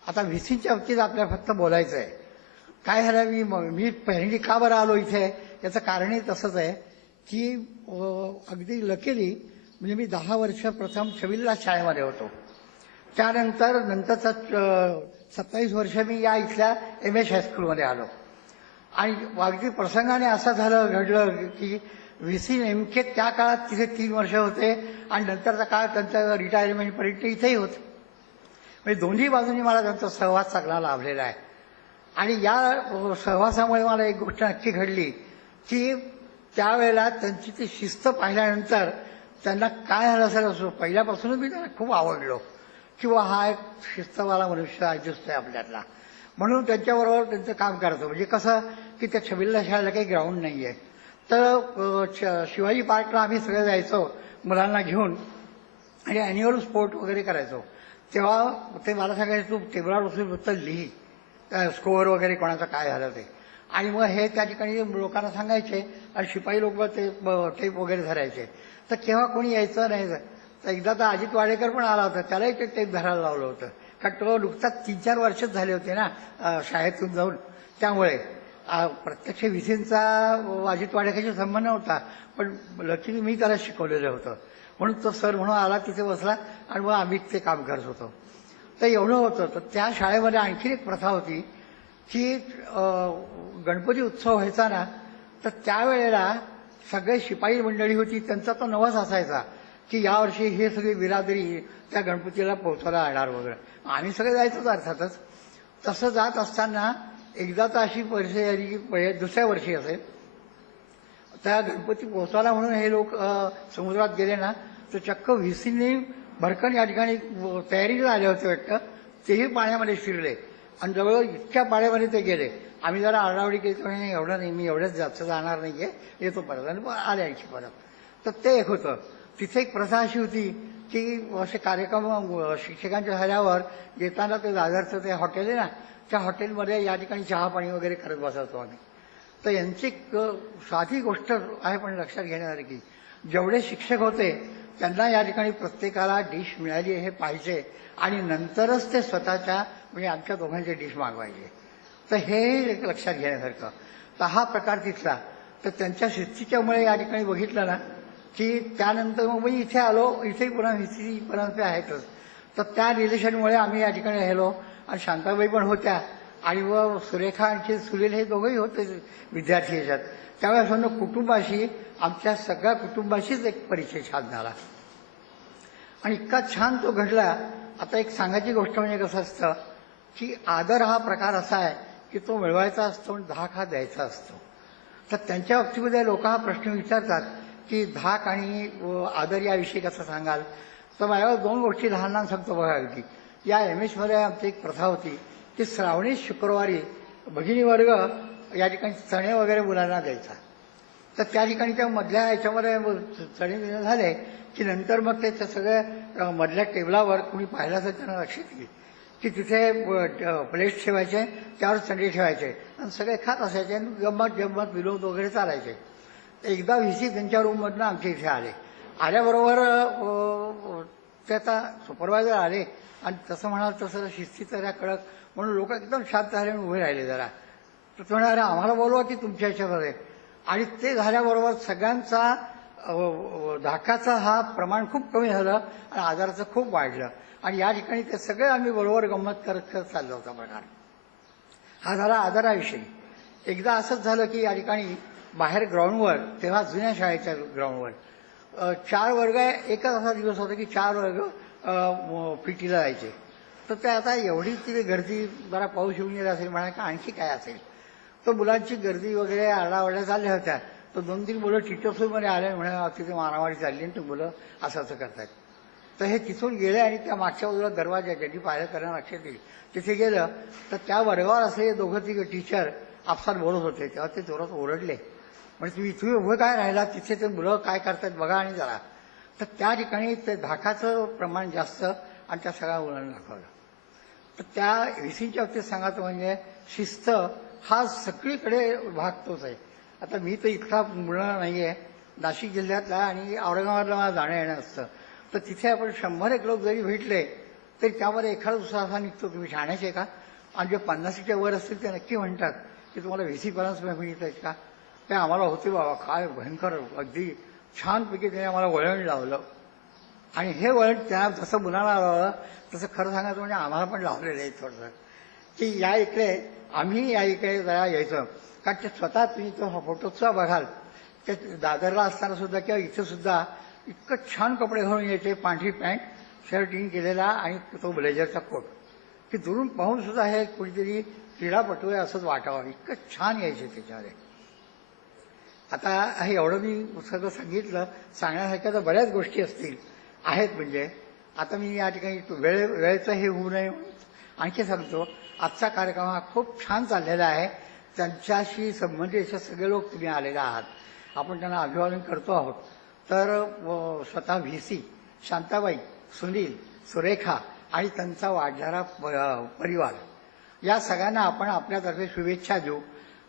आता व्हीसीच्या बाबतीत आपल्याला फक्त बोलायचं आहे. काय झालं, मी पहिली का बरं आलो इथे याचं कारणही तसंच आहे की अगदी लकीली म्हणजे मी 10 वर्ष प्रथम छबिलला शाळेमध्ये होतो. नंतरचा 27 वर्ष मी या इथल्या MS हायस्कूलमध्ये आलो. आणि अगदी प्रसंगाने असं घडलं की व्हीसी नेमके त्या काळात तिथे 3 वर्ष होते आणि नंतरचा काळ त्यांचं रिटायरमेंटपर्यंत इथेही होते. म्हणजे दोन्ही बाजूंनी मला त्यांचा सहवास चांगला लाभलेला आहे. आणि या सहवासामुळे मला एक गोष्ट नक्की घडली की त्यावेळेला त्यांची ती शिस्त पाहिल्यानंतर त्यांना काय झालं असेल असो पहिल्यापासूनच मी त्यांना खूप आवडलो किंवा हा एक शिस्तवाला मनुष्य दिसतोय आपल्याला. म्हणून त्यांच्याबरोबर त्यांचं काम करायचं. म्हणजे कसं की त्या छबिलला शाळेला काही ग्राउंड नाही आहे. तर शिवाजी पार्कला आम्ही सगळे जायचो मुलांना घेऊन आणि ॲन्युअल स्पोर्ट वगैरे करायचो. तेव्हा ते मला सांगायचं तू टेबलावर बसून फक्त लिही स्कोअर वगैरे कोणाचं काय झालं ते. आणि मग हे त्या ठिकाणी लोकांना सांगायचे आणि शिपाई लोक ते टेप वगैरे धरायचे. तर केव्हा कोणी यायचं नाही. तर एकदा तर अजित वाडेकर पण आला होता, त्यालाही ते टेप धरायला लावलं होतं. कारण तो नुकताच 3-4 वर्षच झाले होते ना शाळेतून जाऊन. त्यामुळे प्रत्यक्ष व्हीसींचा अजित वाडेकरशी संबंध नव्हता पण लकीली मी त्याला शिकवलेलं होतं. म्हणून तो सर म्हणून आला तिथे बसला आणि मग आम्ही ते काम करत होतो. तर एवढं होतं. तर त्या शाळेमध्ये आणखी एक प्रथा होती की गणपती उत्सव व्हायचा ना तर त्यावेळेला सगळे शिपाई मंडळी होती त्यांचा तो नवस असायचा की यावर्षी हे सगळी बिरादरी त्या गणपतीला पोहोचवायला येणार वगैरे. आम्ही सगळे जायचोच अर्थातच. तसं जात असताना एकदा तर अशी परिस्थिती आली की दुसऱ्या वर्षी असेल त्या गणपती पोहोचवायला म्हणून हे लोक समुद्रात गेले ना तर चक्क व्हीसींनी भरकन या ठिकाणी तयारीला आले होते वाटतं. तेही पाण्यामध्ये शिरले आणि जवळजवळ इतक्या पाण्यामध्ये ते गेले. आम्ही जरा आरडाओरडी केली नाही एवढं नाही मी एवढंच जास्त जाणार नाहीये येतो परत आणि आले आणखी परत. तर ते एक होतं. तिथे एक प्रथा अशी होती की असे कार्यक्रम शिक्षकांच्या झाल्यावर येताना ते दादरचं ते हॉटेल आहे ना त्या हॉटेलमध्ये या ठिकाणी चहा पाणी वगैरे करत बसायचो आम्ही. तर यांची साधी गोष्ट आहे पण लक्षात घेण्यासारखी. जेवढे शिक्षक होते त्यांना या ठिकाणी प्रत्येकाला डिश मिळाली हे पाहिजे आणि नंतरच ते स्वतःच्या म्हणजे आमच्या दोघांचे डिश मागवायचे. तर हे एक लक्षात घेण्यासारखं. तर हा प्रकार तिथला. तर त्यांच्या शिस्तीच्यामुळे या ठिकाणी बघितलं ना की त्यानंतर मग मी इथे आलो. इथेही पुन्हा हिस्ट्री पुन्हा आहेतच. तर त्या रिलेशनमुळे आम्ही या ठिकाणी राहिलो आणि शांताबाई पण होत्या आणि व सुरेखा आणखी सुनील हे दोघंही होते विद्यार्थी याच्यात. त्यावेळेस म्हणून कुटुंबाशी आमच्या सगळ्या कुटुंबाशीच एक परिचय छान झाला आणि इतका छान तो घडला. आता एक सांगायची गोष्ट म्हणजे कसं असतं की आदर हा प्रकार असा आहे की तो मिळवायचा असतो आणि धाक हा द्यायचा असतो. तर त्यांच्या बाबतीमध्ये लोक हा प्रश्न विचारतात की धाक आणि आदर याविषयी कसं सांगाल. तर माझ्यावर 2 गोष्टी लहान लहान सांगतो बघा. अगदी या MS मध्ये आमची एक प्रथा होती की श्रावणी शुक्रवारी भगिनी वर्ग या ठिकाणी चणे वगैरे मुलांना द्यायचा. तर त्या ठिकाणी त्या मधल्या याच्यामध्ये चणे देणं झाले की नंतर मग ते सगळ्या मधल्या टेबलावर कुणी पाहिलं तर त्यांना लक्षात येईल की तिथे प्लेट्स ठेवायचे त्यावर चणे ठेवायचे आणि सगळे खात असायचे आणि गंमत विनोद वगैरे चालायचे. एकदा व्हीसी त्यांच्या रूममधनं आमच्या इथे आले. आल्याबरोबर ते आता सुपरवायझर आले आणि तसं म्हणाल तसं शिस्तीचं त्या कडक म्हणून लोक एकदम शांत झाले उभे राहिले जरा तर तो म्हणाले आम्हाला बोलवा की तुमच्या ह्याच्यामध्ये. आणि ते झाल्याबरोबर सगळ्यांचा धाकाचा हा प्रमाण खूप कमी झालं आणि आजाराचं खूप वाढलं. आणि या ठिकाणी ते सगळे आम्ही बरोबर गंमत करत करत चाललो होता प्रकार. हा झाला आजाराविषयी. एकदा असंच झालं की या ठिकाणी बाहेर ग्राउंडवर, तेव्हा जुन्या शाळेच्या ग्राउंडवर 4 वर्ग, एकच असा दिवस होता की 4 वर्ग पीटीला जायचे. तर ते आता एवढी ती गर्दी, जरा पाऊस येऊन गेला असेल म्हणा का आणखी काय असेल, तर मुलांची गर्दी वगैरे आरडाओरड्या चालल्या होत्या. तर 2-3 मुलं टीचर्समध्ये आले, म्हणे तिथे मारामारी चालली आणि ते मुलं असं असं करतायत. तर हे तिथून गेले आणि त्या मागच्या बाजूला दरवाजा, ज्यांनी पाहिलं त्यांना लक्षात येईल, तिथे गेलं तर त्या वर्गावर असे 2-3 टीचर आपसात बोलत होते. तेव्हा ते जोरात ओरडले, म्हणजे तुम्ही इथे उभं काय राहिला, तिथे ते मुलं काय करतायत बघा आणि जरा. तर त्या ठिकाणी ते धाकाचं प्रमाण जास्त आणि त्या सगळ्या मुलांना दाखवलं. तर त्या व्हीसीच्या बाबतीत सांगायचं म्हणजे शिस्त हा सगळीकडे भाग तोच आहे. आता मी तर इतका मुलगा नाही आहे, नाशिक जिल्ह्यातला आणि औरंगाबादला मला जाणं येणं असतं. तर तिथे आपण 100 लोक जरी भेटले तरी त्यामध्ये एखादा दुसरा असा निघतो, तुम्ही ठाण्याचे का, आणि जे 50च्या वर असतील ते नक्की म्हणतात की तुम्हाला व्हीसी परांस मिळत आहेत का. ते आम्हाला होते बाबा, काय भयंकर, अगदी छानपैकी त्याने आम्हाला वळण लावलं. आणि हे वळण त्यांना जसं मुलाला लावलं तसं खरं सांगायचं म्हणजे आम्हाला पण लावलेलं आहे थोडंसं, की या इकडे आम्ही या इकडे जरा यायचं. कारण ते स्वतः तुम्ही तो फोटोचा बघाल, ते दादरला असताना सुद्धा किंवा इथं सुद्धा इतकं छान कपडे घालून यायचे, पांढरी पॅन्ट, शर्ट इन केलेला आणि तो ब्लेझरचा कोट, की दुरून पाहून सुद्धा हे कोणीतरी क्रीडापटू आहे असंच वाटावं, इतकं छान यायचे त्याच्यामध्ये. आता हे एवढं मी सगळं सांगितलं, सांगण्यासारख्या तर बऱ्याच गोष्टी असतील आहेत. म्हणजे आता मी या ठिकाणी वेळेचं हे होऊ नये आणखी सांगतो, आजचा कार्यक्रम हा खूप छान चाललेला आहे. त्यांच्याशी संबंधित असे सगळे लोक तुम्ही आलेले आहात, आपण त्यांना अभिवादन करतो आहोत. तर स्वतः व्हीसी, शांताबाई, सुनील, सुरेखा आणि त्यांचा वाढणारा परिवार, या सगळ्यांना आपण आपल्यातर्फे शुभेच्छा देऊ.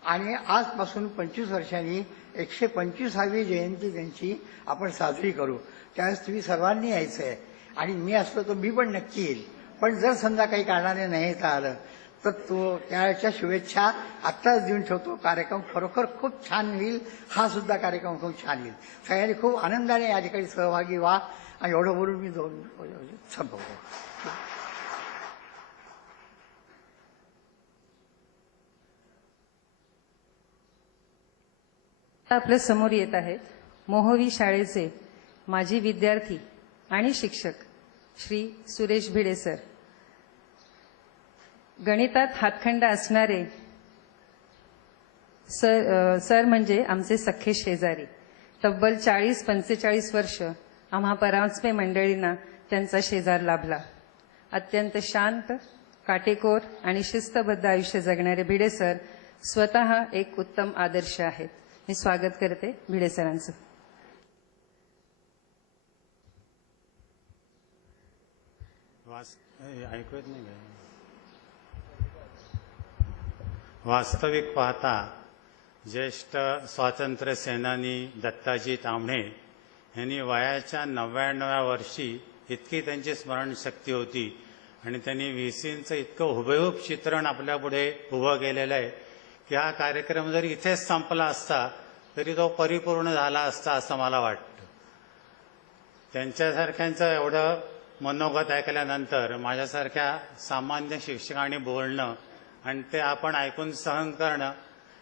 आणि आजपासून 25 वर्षांनी 125वी जयंती त्यांची आपण साजरी करू. त्यावेळेस तुम्ही सर्वांनी यायचं आहे आणि मी असलो तर मी पण नक्की येईल. पण जर समजा काही कारणाने नाही येता आलं तर त्याच्या शुभेच्छा आत्ताच देऊन ठेवतो. कार्यक्रम खरोखर खूप छान होईल, हा सुद्धा कार्यक्रम खूप छान होईल. सगळ्यांनी खूप आनंदाने या ठिकाणी सहभागी व्हा. आणि एवढं बोलून मी संपवतो. आपल्या समोर येत आहेत मोहवी शाळेचे माजी विद्यार्थी आणि शिक्षक श्री सुरेश भिडे सर. गणितात हातखंडा असणारे सर म्हणजे आमचे सख्खे शेजारी. तब्बल 40-45 वर्ष आम्हा परांजपे मंडळींना त्यांचा शेजार लाभला. अत्यंत शांत, काटेकोर आणि शिस्तबद्ध आयुष्य जगणारे भिडे सर स्वतः एक उत्तम आदर्श आहेत. मी स्वागत करते भिडे सरांचं. ऐकू येत नाही. वास्तविक पाहता ज्येष्ठ स्वातंत्र्य सेनानी दत्ताजी तांबणे यांनी वयाच्या 99व्या वर्षी इतकी त्यांची स्मरणशक्ती होती आणि त्यांनी व्हीसींचं इतकं हुबेहूब चित्रण आपल्यापुढे उभं केलेलं आहे की हा कार्यक्रम जरी इथेच संपला असता तरी तो परिपूर्ण झाला असता असं मला वाटतं. त्यांच्यासारख्यांचं एवढं मनोगत ऐकल्यानंतर माझ्यासारख्या सामान्य शिक्षकांनी बोलणं आणि ते आपण ऐकून सहन करणं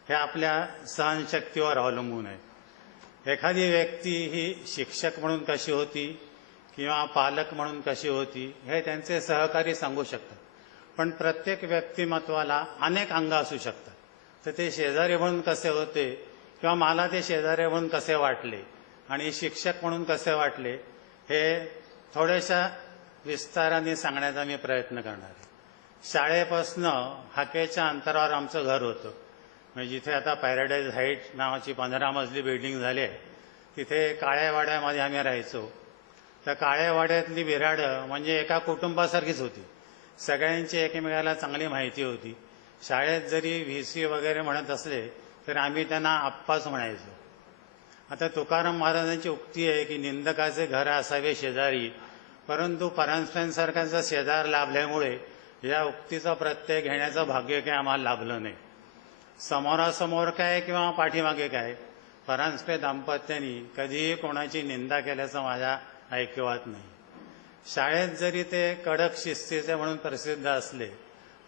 हे आपल्या सहनशक्तीवर अवलंबून आहे. एखादी व्यक्ती ही शिक्षक म्हणून कशी होती किंवा पालक म्हणून कशी होती हे त्यांचे सहकारी सांगू शकतात. पण प्रत्येक व्यक्तिमत्वाला अनेक अंग असू शकतात. तर ते शेजारी म्हणून कसे होते किंवा मला ते शेजारी म्हणून कसे वाटले आणि शिक्षक म्हणून कसे वाटले हे थोड्याशा विस्ताराने सांगण्याचा मी प्रयत्न करणार आहे. शाळेपासनं हाकेच्या अंतरावर आमचं घर होतं. म्हणजे जिथे आता पॅराडाईज हाईट नावाची 15 मजली बिल्डिंग झाली आहे तिथे काळ्यावाड्यामध्ये आम्ही राहायचो. तर काळ्यावाड्यातली बिराडं म्हणजे एका कुटुंबासारखीच होती. सगळ्यांची एकमेकाला चांगली माहिती होती. शाळेत जरी व्हीसी वगैरे म्हणत असले तर आम्ही त्यांना आप्पाच म्हणायचो. आता तुकाराम महाराजांची उक्ती आहे की निंदकाचे घर असावे शेजारी, परंतु परांजपेंसारख्यांचा शेजार लाभल्यामुळे या उक्तीचा प्रत्यय घेण्याचं भाग्य काही आम्हाला लाभलं नाही. समोरासमोर काय किंवा पाठीमागे काय, परांजपे दाम्पत्यानी कधीही कोणाची निंदा केल्याचं माझ्या ऐकिवात नाही. शाळेत जरी ते कडक शिस्तीचे म्हणून प्रसिद्ध असले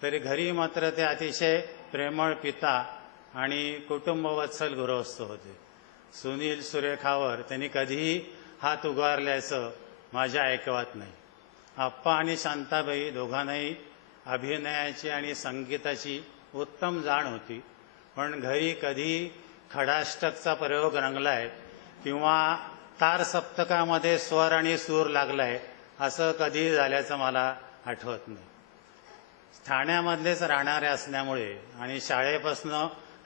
तरी घरी मात्र ते अतिशय प्रेमळ पिता आणि कुटुंबवत्सल गृहस्थ होते. सुनील सुरेखावर त्यांनी कधीही हात उगारल्याचं माझ्या ऐकवात नाही. आप्पा आणि शांताबाई दोघांनाही अभिनयाची आणि संगीताची उत्तम जाण होती, पण घरी कधी खडाष्टकचा प्रयोग रंगलाय किंवा तार सप्तकामध्ये स्वर आणि सूर लागलाय असं कधी झाल्याचं मला आठवत नाही. ठाण्यामधलेच राहणारे असल्यामुळे आणि शाळेपासून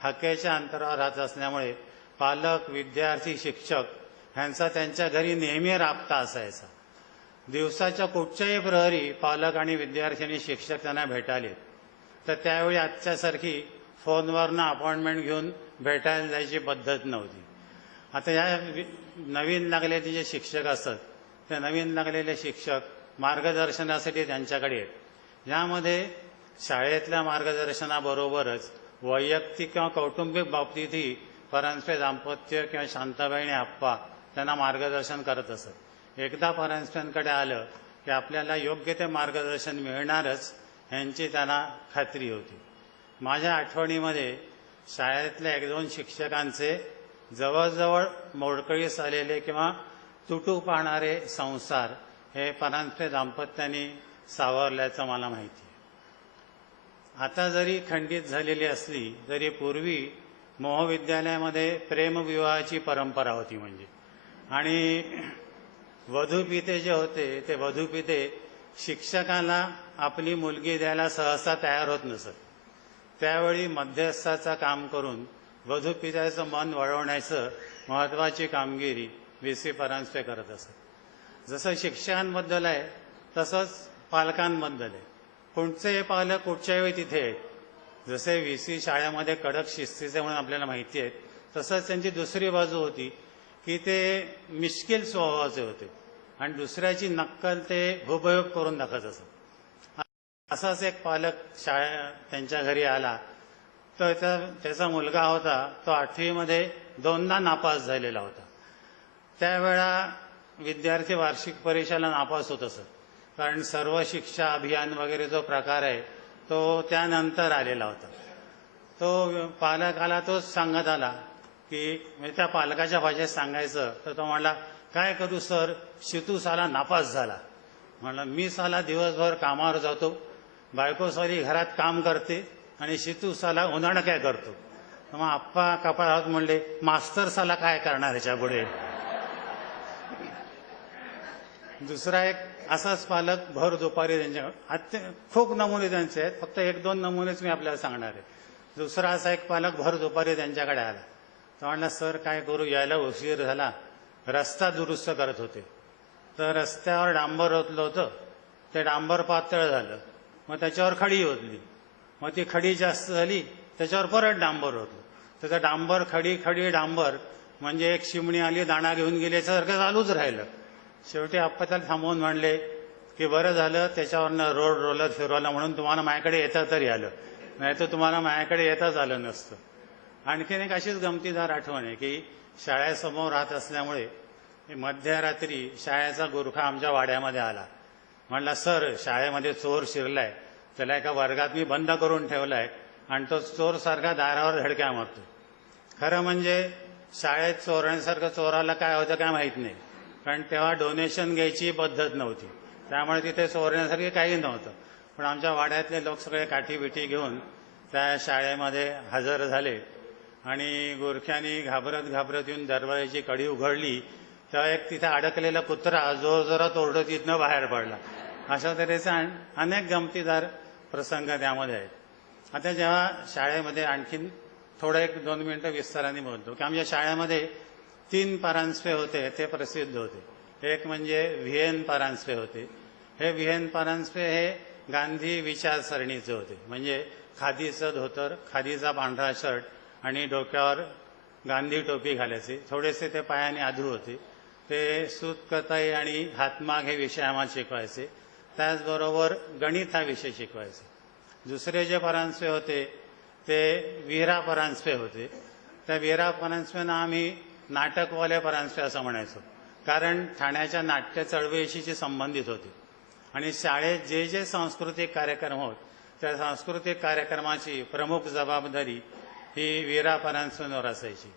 हाकेच्या अंतरावर राहत असल्यामुळे पालक, विद्यार्थी, शिक्षक यांचा त्यांच्या घरी नेहमी राबता असायचा. दिवसाच्या कुठच्याही प्रहरी पालक आणि विद्यार्थी आणि शिक्षक त्यांना भेटाले तर त्यावेळी आजच्यासारखी फोनवरनं अपॉइंटमेंट घेऊन भेटायला जायची पद्धत नव्हती. आता या नवीन लागलेले जे शिक्षक असतात ते नवीन लागलेले शिक्षक मार्गदर्शनासाठी त्यांच्याकडे आहेत. यामध्ये शाळेतल्या मार्गदर्शनाबरोबरच वैयक्तिक किंवा कौटुंबिक बाबतीतही परांजपे दाम्पत्य किंवा शांताबाई आणि आप्पा त्यांना मार्गदर्शन करत असत. एकदा परांजपेंकडे आलं की आपल्याला योग्य ते मार्गदर्शन मिळणारच यांची त्यांना खात्री होती. माझ्या आठवणीमध्ये शाळेतल्या 1-2 शिक्षकांचे जवळजवळ मोडकळीस आलेले किंवा तुटू पाहणारे संसार हे परांजपे दाम्पत्याने सावरल्याचं मला माहिती आहे. आता जरी खंडित झालेली असली तरी पूर्वी मोहविद्यालयामध्ये प्रेमविवाहाची परंपरा होती म्हणजे, आणि वधूपिते जे होते ते वधूपिते शिक्षकाला आपली मुलगी द्यायला सहसा तयार होत नसत. त्यावेळी मध्यस्थाचं काम करून वधूपित्याचं मन वळवण्याचं महत्त्वाची कामगिरी व्ही.सी. परांजपे करत असत. जसं शिक्षकांबद्दल आहे तसंच पालकांबद्दल आहे. कोणतेही पालक कुठच्या वेळी तिथे आहेत. जसे व्ही.सी. शाळेमध्ये कडक शिस्तीचे म्हणून आपल्याला माहिती आहे, तसंच त्यांची दुसरी बाजू होती की ते मिश्किल स्वभावाचे होते आणि दुसऱ्याची नक्कल ते हुबेहूब करून दाखवत असत. असाच एक पालक त्यांच्या घरी आला तर त्याचा मुलगा होता तो 8वीमध्ये 2दा नापास झालेला होता. त्यावेळा विद्यार्थी वार्षिक परीक्षेला नापास होत असत, कारण सर्व शिक्षा अभियान वगैरे जो प्रकार आहे तो त्यानंतर आलेला होता. तो पालकाला तोच सांगत आला की म्हणजे त्या पालकाच्या भाषेत सांगायचं तर तो म्हणला, काय करू सर, शितू साला नापास झाला. म्हणलं, मी साला दिवसभर कामावर जातो, बायको साली घरात काम करते आणि शितू साला उन्हाळा काय करतो. मग आप्पा कपाळात म्हणले, मास्तर साला काय करणार ह्याच्या पुढे. दुसरा एक असाच पालक भर दुपारी त्यांच्या खूप नमुने त्यांचे आहेत, फक्त 1-2 नमुनेच मी आपल्याला सांगणार आहे. दुसरा असा एक पालक भर दुपारी त्यांच्याकडे आला. तो म्हणला, सर काय करू, यायला उशीर झाला, रस्ता दुरुस्त करत होते तर रस्त्यावर डांबर ओतलं होतं, ते डांबर पातळ झालं, मग त्याच्यावर खडी ओतली, मग ती खडी जास्त झाली, त्याच्यावर परत डांबर ओतलं, त्याचं डांबर खडी डांबर म्हणजे एक शिमणी आली दाणा घेऊन गेल्यासारखं चालूच राहिलं. शेवटी आप्पा त्याला थांबवून म्हणले की बरं झालं त्याच्यावरनं रोड रोलर फिरवला म्हणून तुम्हाला माझ्याकडे येता तरी आलं, नाही तर तुम्हाला माझ्याकडे येताच आलं नसतं. आणखीन एक अशीच गमतीदार आठवण आहे की शाळेसमोर राहत असल्यामुळे मध्यरात्री शाळेचा गुरखा आमच्या वाड्यामध्ये आला. म्हणला, सर शाळेमध्ये चोर शिरलाय, त्याला एका वर्गात मी बंद करून ठेवलाय आणि तो चोर सारखा दारावर धडक्या मारतो. खरं म्हणजे शाळेत चोरण्यासारखं चोराला काय होतं काय माहीत नाही, कारण तेव्हा डोनेशन घ्यायची पद्धत नव्हती, त्यामुळे तिथे चोरण्यासारखे काही नव्हतं. पण आमच्या वाड्यातले लोक सगळे काठीबिठी घेऊन त्या शाळेमध्ये हजर झाले आणि गुरख्यानी घाबरत येऊन दरवाजाची कडी उघडली तेव्हा एक तिथे अडकलेला कुत्रा जो जरा तोरडत तिथनं बाहेर पडला. अशा तऱ्हेचे अनेक गमतीदार प्रसंग त्यामध्ये आहेत. आता जेव्हा शाळेमध्ये आणखीन थोडं 1-2 मिनिटं विस्ताराने बोलतो की आमच्या शाळेमध्ये 3 परांजपे होते, ते प्रसिद्ध होते. एक म्हणजे व्ही.एन. परांजपे होते. हे व्ही.एन. परांजपे हे गांधी विचारसरणीचे होते, म्हणजे खादीचं धोतर, खादीचा पांढरा शर्ट आणि डोक्यावर गांधी टोपी घालायचे. थोडेसे ते पायाने आधू होते. ते सूतकताई आणि हातमाग हे विषय आम्हाला शिकवायचे. त्याचबरोबर गणित हा विषय शिकवायचे. दुसरे जे परांजपे होते ते वीरा परांजपे होते. त्या वीरा परांजपेंना आम्ही नाटकवाले परांजपे असं म्हणायचो, कारण ठाण्याच्या नाट्य चळवळीशी संबंधित होते. आणि शाळेत जे जे सांस्कृतिक कार्यक्रम होत त्या सांस्कृतिक कार्यक्रमाची प्रमुख जबाबदारी ही वीरा परांजपेंवर असायची.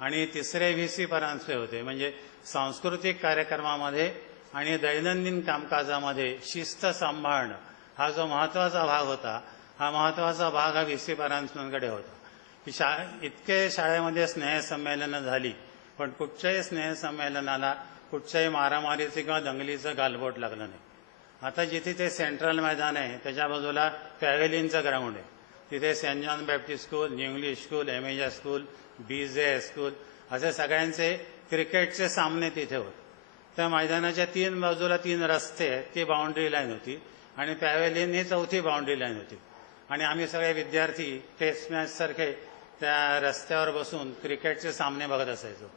आणि तिसरे व्ही.सी. परांजपे होते. म्हणजे सांस्कृतिक कार्यक्रमामध्ये आणि दैनंदिन कामकाजामध्ये शिस्त सांभाळणं हा जो महत्त्वाचा भाग होता, हा महत्त्वाचा भाग हा व्ही.सी. परांजपेंकडे होता. की इतके शाळेमध्ये स्नेहसंमेलनं झाली, पण कुठच्याही स्नेहसंमेलनाला कुठच्याही मारामारीचं किंवा दंगलीचं गालबोट लागलं नाही. आता जिथे ते सेंट्रल मैदान आहे त्याच्या बाजूला पॅव्हेलियनचं ग्राउंड आहे. तिथे saint John Baptist school, new English school, एमेजा स्कूल, बीजे स्कूल असे सगळ्यांचे क्रिकेटचे सामने तिथे होते. त्या मैदानाच्या 3 बाजूला 3 रस्ते आहेत, ती बाउंड्री लाईन होती आणि पॅव्हेलियन ही 4थी बाउंड्री लाईन होती. आणि आम्ही सगळे विद्यार्थी टेस्ट मॅच सारखे त्या रस्त्यावर बसून क्रिकेटचे सामने बघत असायचो.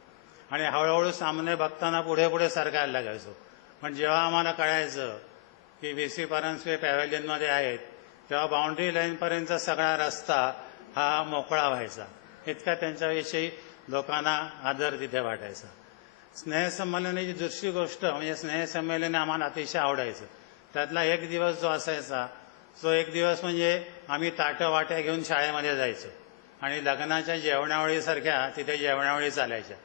आणि हळूहळू सामने बघताना पुढे पुढे सरकायला लागायचो. पण जेव्हा आम्हाला कळायचं की व्ही.सी. परांजपे पॅव्हेलियनमध्ये आहेत, तेव्हा बाउंड्री लाईनपर्यंतचा सगळा रस्ता हा मोकळा व्हायचा. इतका त्यांच्याविषयी लोकांना आदर तिथे वाटायचा. स्नेहसंमेलनाची दुसरी गोष्ट म्हणजे स्नेहसंमेलन आम्हाला अतिशय आवडायचं. त्यातला एक दिवस जो असायचा, तो एक दिवस म्हणजे आम्ही ताटं वाट्या घेऊन शाळेमध्ये जायचो आणि लग्नाच्या जेवणावळीसारख्या तिथे जेवणावळी चालायच्या.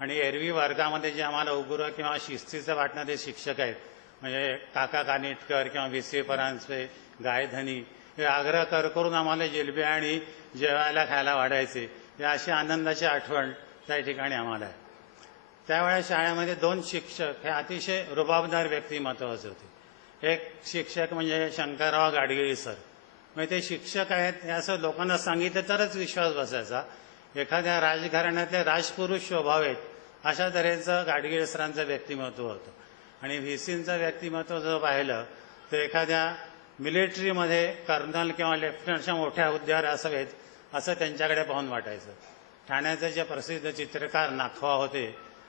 आणि एरवी वर्गामध्ये जे आम्हाला उग्र किंवा शिस्तीचं वाटणारे शिक्षक आहेत, म्हणजे काका कानिटकर किंवा व्ही.सी. परांजपे, गायधनी, हे आग्रह करून आम्हाला जिलबी आणि जेवायला खायला वाढायचे. हे अशी आनंदाची आठवण त्या ठिकाणी आम्हाला आहे. त्यावेळेस शाळेमध्ये 2 शिक्षक हे अतिशय रुबाबदार व्यक्तिमत्वाचे होते. एक शिक्षक म्हणजे शंकरराव गाडगिळी सर. म्हणजे ते शिक्षक आहेत हे असं लोकांना सांगितलं तरच विश्वास बसायचा. एखाद्या राजघराण्यातले राजपुरुष स्वभाव अशा तऱ्हेचं गाडगिळी सरांचं व्यक्तिमत्व होतं. आणि व्ही.सी.चं व्यक्तिमत्व जर पाहिलं तर एखाद्या मिलिटरीमध्ये कर्नल किंवा लेफ्टनंटच्या मोठ्या हुद्द्यावर असावेत असं त्यांच्याकडे पाहून वाटायचं. ठाण्याचे जे प्रसिद्ध चित्रकार नाखवा होते,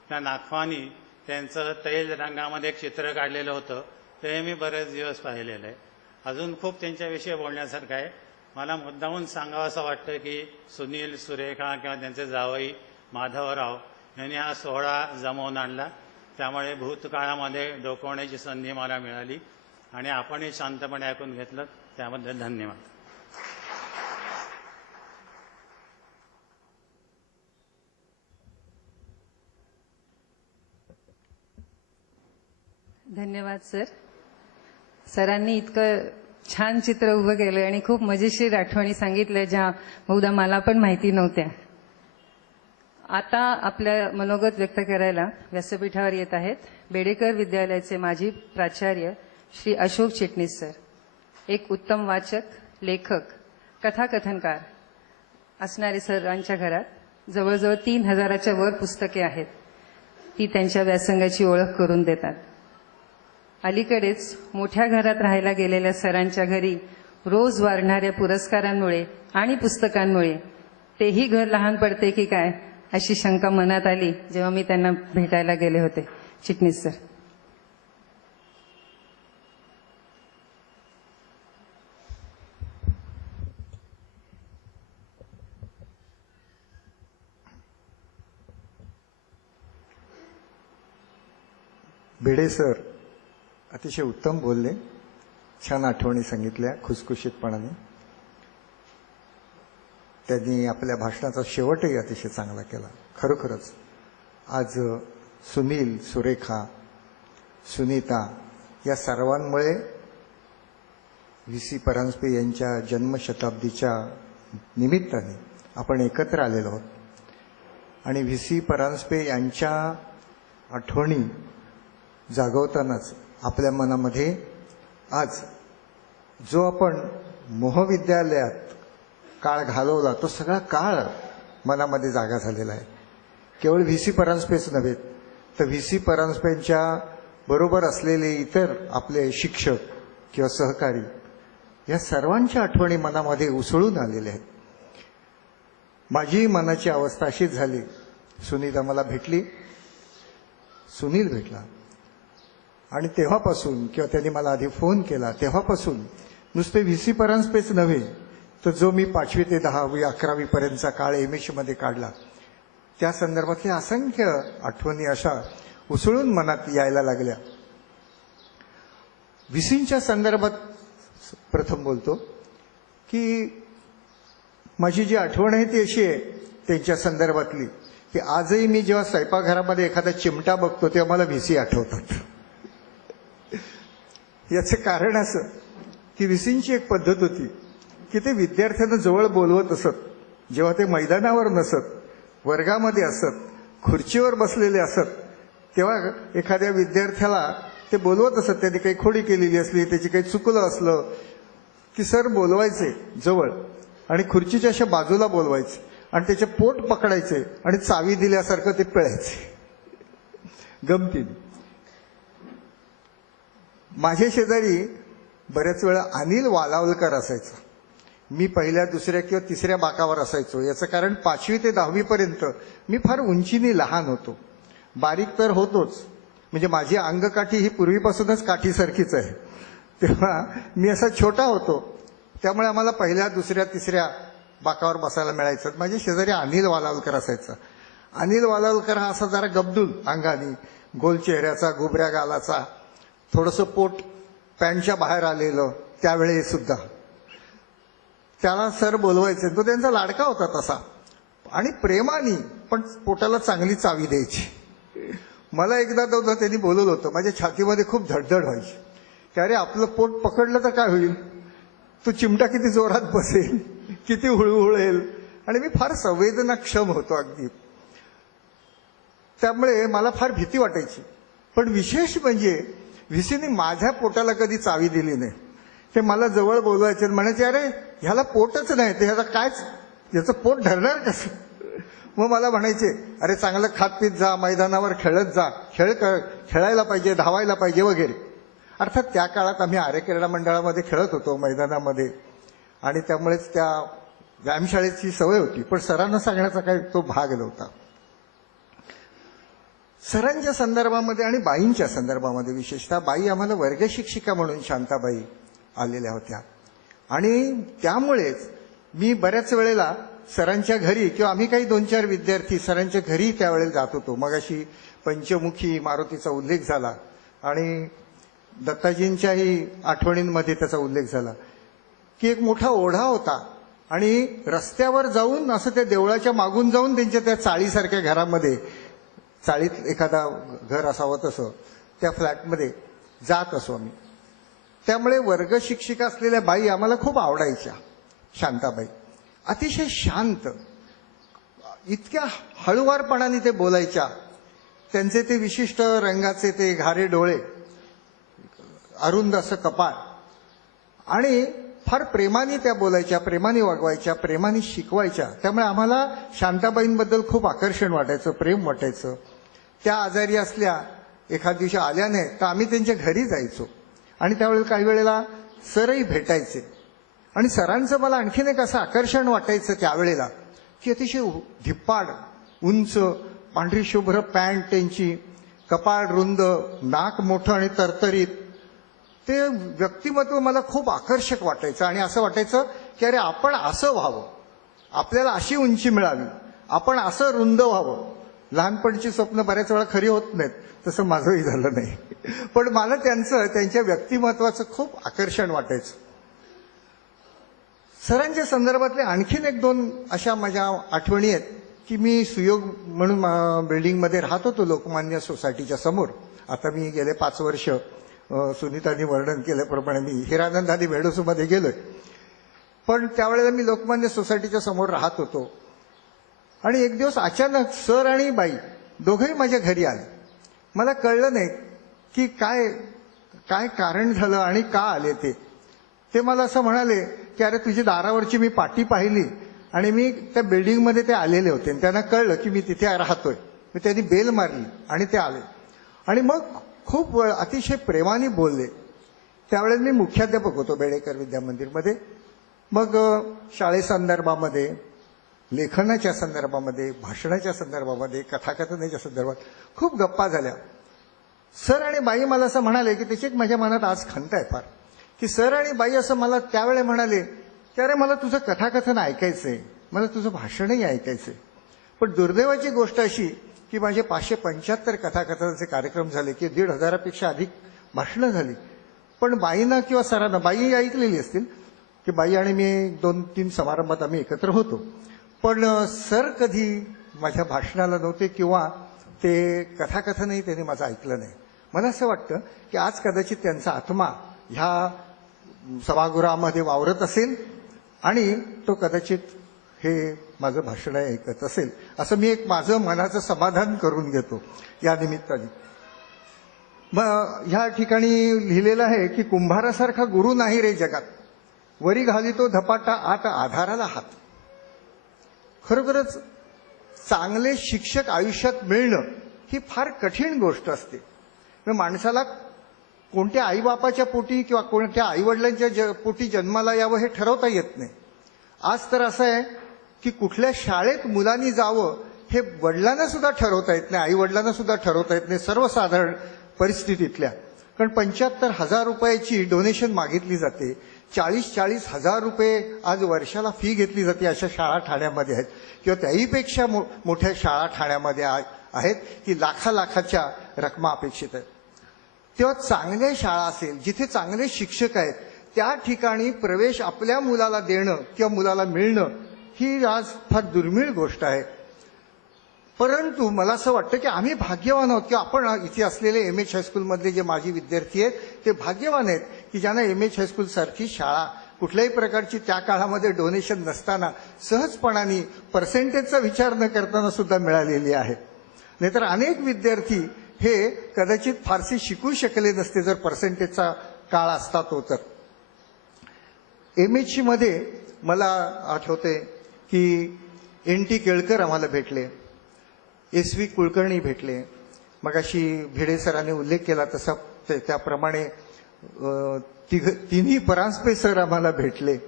त्या नाखवानी त्यांचं तैल रंगामध्ये एक चित्र काढलेलं होतं, ते मी बरेच दिवस पाहिलेलं आहे. अजून खूप त्यांच्याविषयी बोलण्यासारखं आहे. मला मुद्दामून सांगावं असं वाटतं की सुनील, सुरेखा किंवा त्यांचे जावई माधवराव यांनी हा सोहळा जमवून आणला. त्यामुळे भूतकाळामध्ये डोकवण्याची संधी मला मिळाली आणि आपणही शांतपणे ऐकून घेतलं, त्याबद्दल धन्यवाद. धन्यवाद सर. सरांनी इतकं छान चित्र उभं केलं आणि खूप मजेशीर आठवणी सांगितल्या ज्या बहुधा मला पण माहिती नव्हत्या. आता आपल्या मनोगत व्यक्त करायला व्यासपीठावर येत आहेत बेडेकर विद्यालयाचे माजी प्राचार्य श्री अशोक चिटणीस सर. एक उत्तम वाचक, लेखक, कथाकथनकार असणारे सरांच्या घरात जवळजवळ 3000च्या वर पुस्तके आहेत. ती त्यांच्या व्यासंगाची ओळख करून देतात. अलीकडेच मोठ्या घरात राहायला गेलेल्या सरांच्या घरी रोज वाढणाऱ्या पुरस्कारांमुळे आणि पुस्तकांमुळे तेही घर लहान पडते की काय अशी शंका मनात आली जेव्हा मी त्यांना भेटायला गेले होते. चिटणीस सर. भिडे सर अतिशय उत्तम बोलले, छान आठवणी सांगितल्या खुसखुशीतपणाने. त्यांनी आपल्या भाषणाचा शेवटही अतिशय चांगला केला. खरोखरच आज सुनील, सुरेखा, सुनीता या सर्वांमुळे व्ही.सी. परांजपे यांच्या जन्मशताब्दीच्या निमित्ताने आपण एकत्र आलेलो आहोत. आणि व्ही.सी. परांजपे यांच्या आठवणी जागवतानाच आपल्या मनामध्ये आज जो आपण मोहविद्यालयात काळ घालवला तो सगळा काळ मनामध्ये जागा झालेला आहे. केवळ व्ही.सी. परांजपेच नव्हे तर व्ही.सी. परांजपेंच्या बरोबर असलेले इतर आपले शिक्षक किंवा सहकारी या सर्वांच्या आठवणी मनामध्ये उसळून आलेल्या आहेत. माझी मनाची अवस्था अशीच झाली. सुनीता मला भेटली, सुनील भेटला आणि तेव्हापासून किंवा त्यांनी मला आधी फोन केला तेव्हापासून नुसते व्ही.सी. परांजपेच नव्हे तर जो मी 5वी ते 10वी 11वी पर्यंतचा काळ एमएस मध्ये काढला, त्या संदर्भातल्या असंख्य आठवणी अशा उसळून मनात यायला लागल्या. व्हीसींच्या संदर्भात प्रथम बोलतो की माझी जी आठवण आहे ती अशी आहे त्यांच्या संदर्भातली, की आजही मी जेव्हा स्वयंपाकघरामध्ये एखादा चिमटा बघतो तेव्हा मला व्हीसी आठवतात. याचं कारण असं की व्हीसींची एक पद्धत होती की ते विद्यार्थ्यांना जवळ बोलवत असत. जेव्हा ते मैदानावर नसत, वर्गामध्ये असत, खुर्चीवर बसलेले असत, तेव्हा एखाद्या विद्यार्थ्याला ते बोलवत असत. त्यांनी काही खोडी केलेली असली, त्याची काही चुकलं असलं की सर बोलवायचे जवळ आणि खुर्चीच्या अशा बाजूला बोलवायचे आणि त्याचे पोट पकडायचे आणि चावी दिल्यासारखं ते पिळायचे गमतीने. माझ्या शेजारी बऱ्याच वेळा अनिल वालावलकर असायचा. मी पहिल्या, दुसऱ्या किंवा तिसऱ्या बाकावर असायचो. याचं कारण 5वी ते 10वी पर्यंत मी फार उंचीने लहान होतो. बारीक तर होतोच, म्हणजे माझी अंगकाठी ही पूर्वीपासूनच काठीसारखीच आहे. तेव्हा मी असा छोटा होतो, त्यामुळे आम्हाला पहिल्या, दुसऱ्या, तिसऱ्या बाकावर बसायला मिळायचं. माझ्या शेजारी अनिल वालावलकर असायचा. अनिल वालावलकर हा असा जरा गबदूल अंगाने, गोल चेहऱ्याचा, गुबऱ्या गालाचा, थोडंसं पोट पॅन्टच्या बाहेर आलेलं. त्यावेळी सुद्धा त्याला सर बोलवायचे. तो त्यांचा लाडका होता तसा, आणि प्रेमाने पण पोटाला चांगली चावी द्यायची. मला एकदा दोनदा त्यांनी बोलवलं होतं. माझ्या छातीमध्ये खूप धडधड व्हायची की अरे आपलं पोट पकडलं तर काय होईल, तो चिमटा किती जोरात बसेल, किती हुळहुळेल. आणि मी फार संवेदनाक्षम होतो अगदी, त्यामुळे मला फार भीती वाटायची. पण विशेष म्हणजे व्हीसीने माझ्या पोटाला कधी चावी दिली नाही. ते मला जवळ बोलवायचे, म्हणायचे अरे ह्याला पोटच नाही, ते ह्याला कायच, याचं पोट धरणार कसं. मग मला म्हणायचे अरे चांगलं खात पीत जा, मैदानावर खेळत जा, खेळायला पाहिजे, धावायला पाहिजे वगैरे. अर्थात त्या काळात आम्ही आर्य क्रीडा मंडळामध्ये खेळत होतो मैदानामध्ये, आणि त्यामुळेच त्या व्यायामशाळेची सवय होती. पण सरांना सांगण्याचा काही तो भाग नव्हता. सरांच्या संदर्भामध्ये आणि बाईंच्या संदर्भामध्ये, विशेषतः बाई आम्हाला वर्ग शिक्षिका म्हणून शांताबाई आलेल्या होत्या, आणि त्यामुळेच मी बऱ्याच वेळेला सरांच्या घरी, किंवा आम्ही काही 2-4 विद्यार्थी सरांच्या घरी त्यावेळेला जात होतो. मगाशी पंचमुखी मारुतीचा उल्लेख झाला आणि दत्ताजींच्याही आठवणींमध्ये त्याचा उल्लेख झाला की एक मोठा ओढा होता, आणि रस्त्यावर जाऊन असं त्या देवळाच्या मागून जाऊन त्यांच्या त्या चाळीसारख्या घरामध्ये, चाळीत एखादा घर असावं तसं, त्या फ्लॅटमध्ये जात असो आम्ही. त्यामुळे वर्ग शिक्षिका असलेल्या बाई आम्हाला खूप आवडायच्या. शांताबाई अतिशय शांत, इतक्या हळुवारपणाने ते बोलायच्या. त्यांचे ते विशिष्ट रंगाचे ते घारे डोळे, अरुंद असं कपाळ, आणि फार प्रेमाने त्या बोलायच्या, प्रेमाने वागवायच्या, प्रेमाने शिकवायच्या. त्यामुळे आम्हाला शांताबाईंबद्दल खूप आकर्षण वाटायचं, प्रेम वाटायचं. त्या आजारी असल्या, एखाद दिवशी आल्या नाही तर आम्ही त्यांच्या घरी जायचो, आणि त्यावेळेला काही वेळेला सरही भेटायचे. आणि सरांचं मला आणखीन एक असं आकर्षण वाटायचं त्यावेळेला की अतिशय धिप्पाड, उंच, पांढरी शुभ्र पॅन्ट त्यांची, कपाळ रुंद, नाक मोठं आणि तरतरीत. ते व्यक्तिमत्व मला खूप आकर्षक वाटायचं, आणि असं वाटायचं की अरे आपण असं व्हावं, आपल्याला अशी उंची मिळावी, आपण असं रुंद व्हावं. लहानपणची स्वप्न बऱ्याच वेळा खरी होत नाहीत, तसं माझंही झालं नाही. पण मला त्यांच्या व्यक्तिमत्वाचं खूप आकर्षण वाटायचं. सरांच्या संदर्भातले आणखीन 1-2 अशा माझ्या आठवणी आहेत की मी सुयोग म्हणून बिल्डिंगमध्ये राहत होतो लोकमान्य सोसायटीच्या समोर. आता मी गेले 5 वर्ष सुनीतांनी वर्णन केल्याप्रमाणे मी हिरानंद आदी भेडोसूमध्ये गेलोय. पण त्यावेळेला मी लोकमान्य सोसायटीच्या समोर राहत होतो, आणि एक दिवस अचानक सर आणि बाई दोघंही माझ्या घरी आले. मला कळलं नाही की काय कारण झालं आणि का आले ते. ते मला असं म्हणाले की अरे तुझी दारावरची मी पाटी पाहिली, आणि मी त्या बिल्डिंगमध्ये ते आलेले होते, आणि त्यांना कळलं की मी तिथे राहतोय. मी त्यांनी बेल मारली आणि ते आले, आणि मग खूप अतिशय प्रेमाने बोलले. त्यावेळेस मी मुख्याध्यापक होतो बेडेकर विद्या मंदिरमध्ये. मग शाळेसंदर्भामध्ये, लेखनाच्या संदर्भामध्ये, भाषणाच्या संदर्भामध्ये, कथाकथनाच्या संदर्भात खूप गप्पा झाल्या. सर आणि बाई मला असं म्हणाले की त्याची एक माझ्या मनात आज खंत आहे फार, की सर आणि बाई असं मला त्यावेळेला म्हणाले की अरे मला तुझं कथाकथन ऐकायचंय, मला तुझं भाषणही ऐकायचंय. पण दुर्दैवाची गोष्ट अशी की माझे 575 कथाकथनाचे कार्यक्रम झाले की 1,500पेक्षा अधिक भाषणं झाली. पण बाईंना किंवा सरांना, बाई ऐकलेली असतील की बाई आणि मी 2-3 समारंभात आम्ही एकत्र होतो, पण सर कधी माझ्या भाषणाला नव्हते किंवा ते कथाकथनही त्यांनी माझं ऐकलं नाही. मला असं वाटतं की आज कदाचित त्यांचा आत्मा ह्या सभागृहामध्ये वावरत असेल आणि तो कदाचित हे माझं भाषण ऐकत असेल, असं मी एक माझं मनाचं समाधान करून घेतो या निमित्ताने. मग ह्या ठिकाणी लिहिलेलं आहे की कुंभारासारखा गुरु नाही रे जगात, वरी घालितो धपाटा आत आधाराला हात. खरोखरच चांगले शिक्षक आयुष्यात मिळणं ही फार कठीण गोष्ट असते. माणसाला कोणत्या आईबापाच्या पोटी किंवा कोणत्या आईवडिलांच्या पोटी जन्माला यावं हे ठरवता येत नाही. आज तर असं आहे की कुठल्या शाळेत मुलांनी जावं हे वडिलांना सुद्धा ठरवता येत नाही, आईवडिलांना सुद्धा ठरवता येत नाही सर्वसाधारण परिस्थितीतल्या. कारण 75,000 रुपयाची डोनेशन मागितली जाते, 40-40 हजार रुपये आज वर्षाला फी घेतली जाते. अशा शाळा ठाण्यामध्ये आहेत किंवा त्याहीपेक्षा मोठ्या शाळा ठाण्यामध्ये आहेत की लाखाच्या रकमा अपेक्षित आहेत. तेव्हा चांगल्या शाळा असेल, जिथे चांगले शिक्षक आहेत, त्या ठिकाणी प्रवेश आपल्या मुलाला देणं किंवा मुलाला मिळणं ही आज फार दुर्मिळ गोष्ट आहे. परंतु मला असं वाटतं की आम्ही भाग्यवान आहोत की आपण इथे असलेले MH हायस्कूलमधले जे माजी विद्यार्थी आहेत ते भाग्यवान आहेत की ज्यांना MH हायस्कूल सारखी शाळा कुठल्याही प्रकारची त्या काळामध्ये डोनेशन नसताना सहजपणाने पर्सेंटेजचा विचार न करताना सुद्धा मिळालेली आहे. नाहीतर अनेक विद्यार्थी हे कदाचित फारसे शिकू शकले नसते जर पर्सेंटेजचा काळ असता तो. तर MH मध्ये मला आठवते की NT केळकर आम्हाला भेटले, SV कुलकर्णी भेटले, मगाशी भिडे सरांनी उल्लेख केला तसा त्याप्रमाणे तिन्ही परांजपे सर आम्हाला भेटले.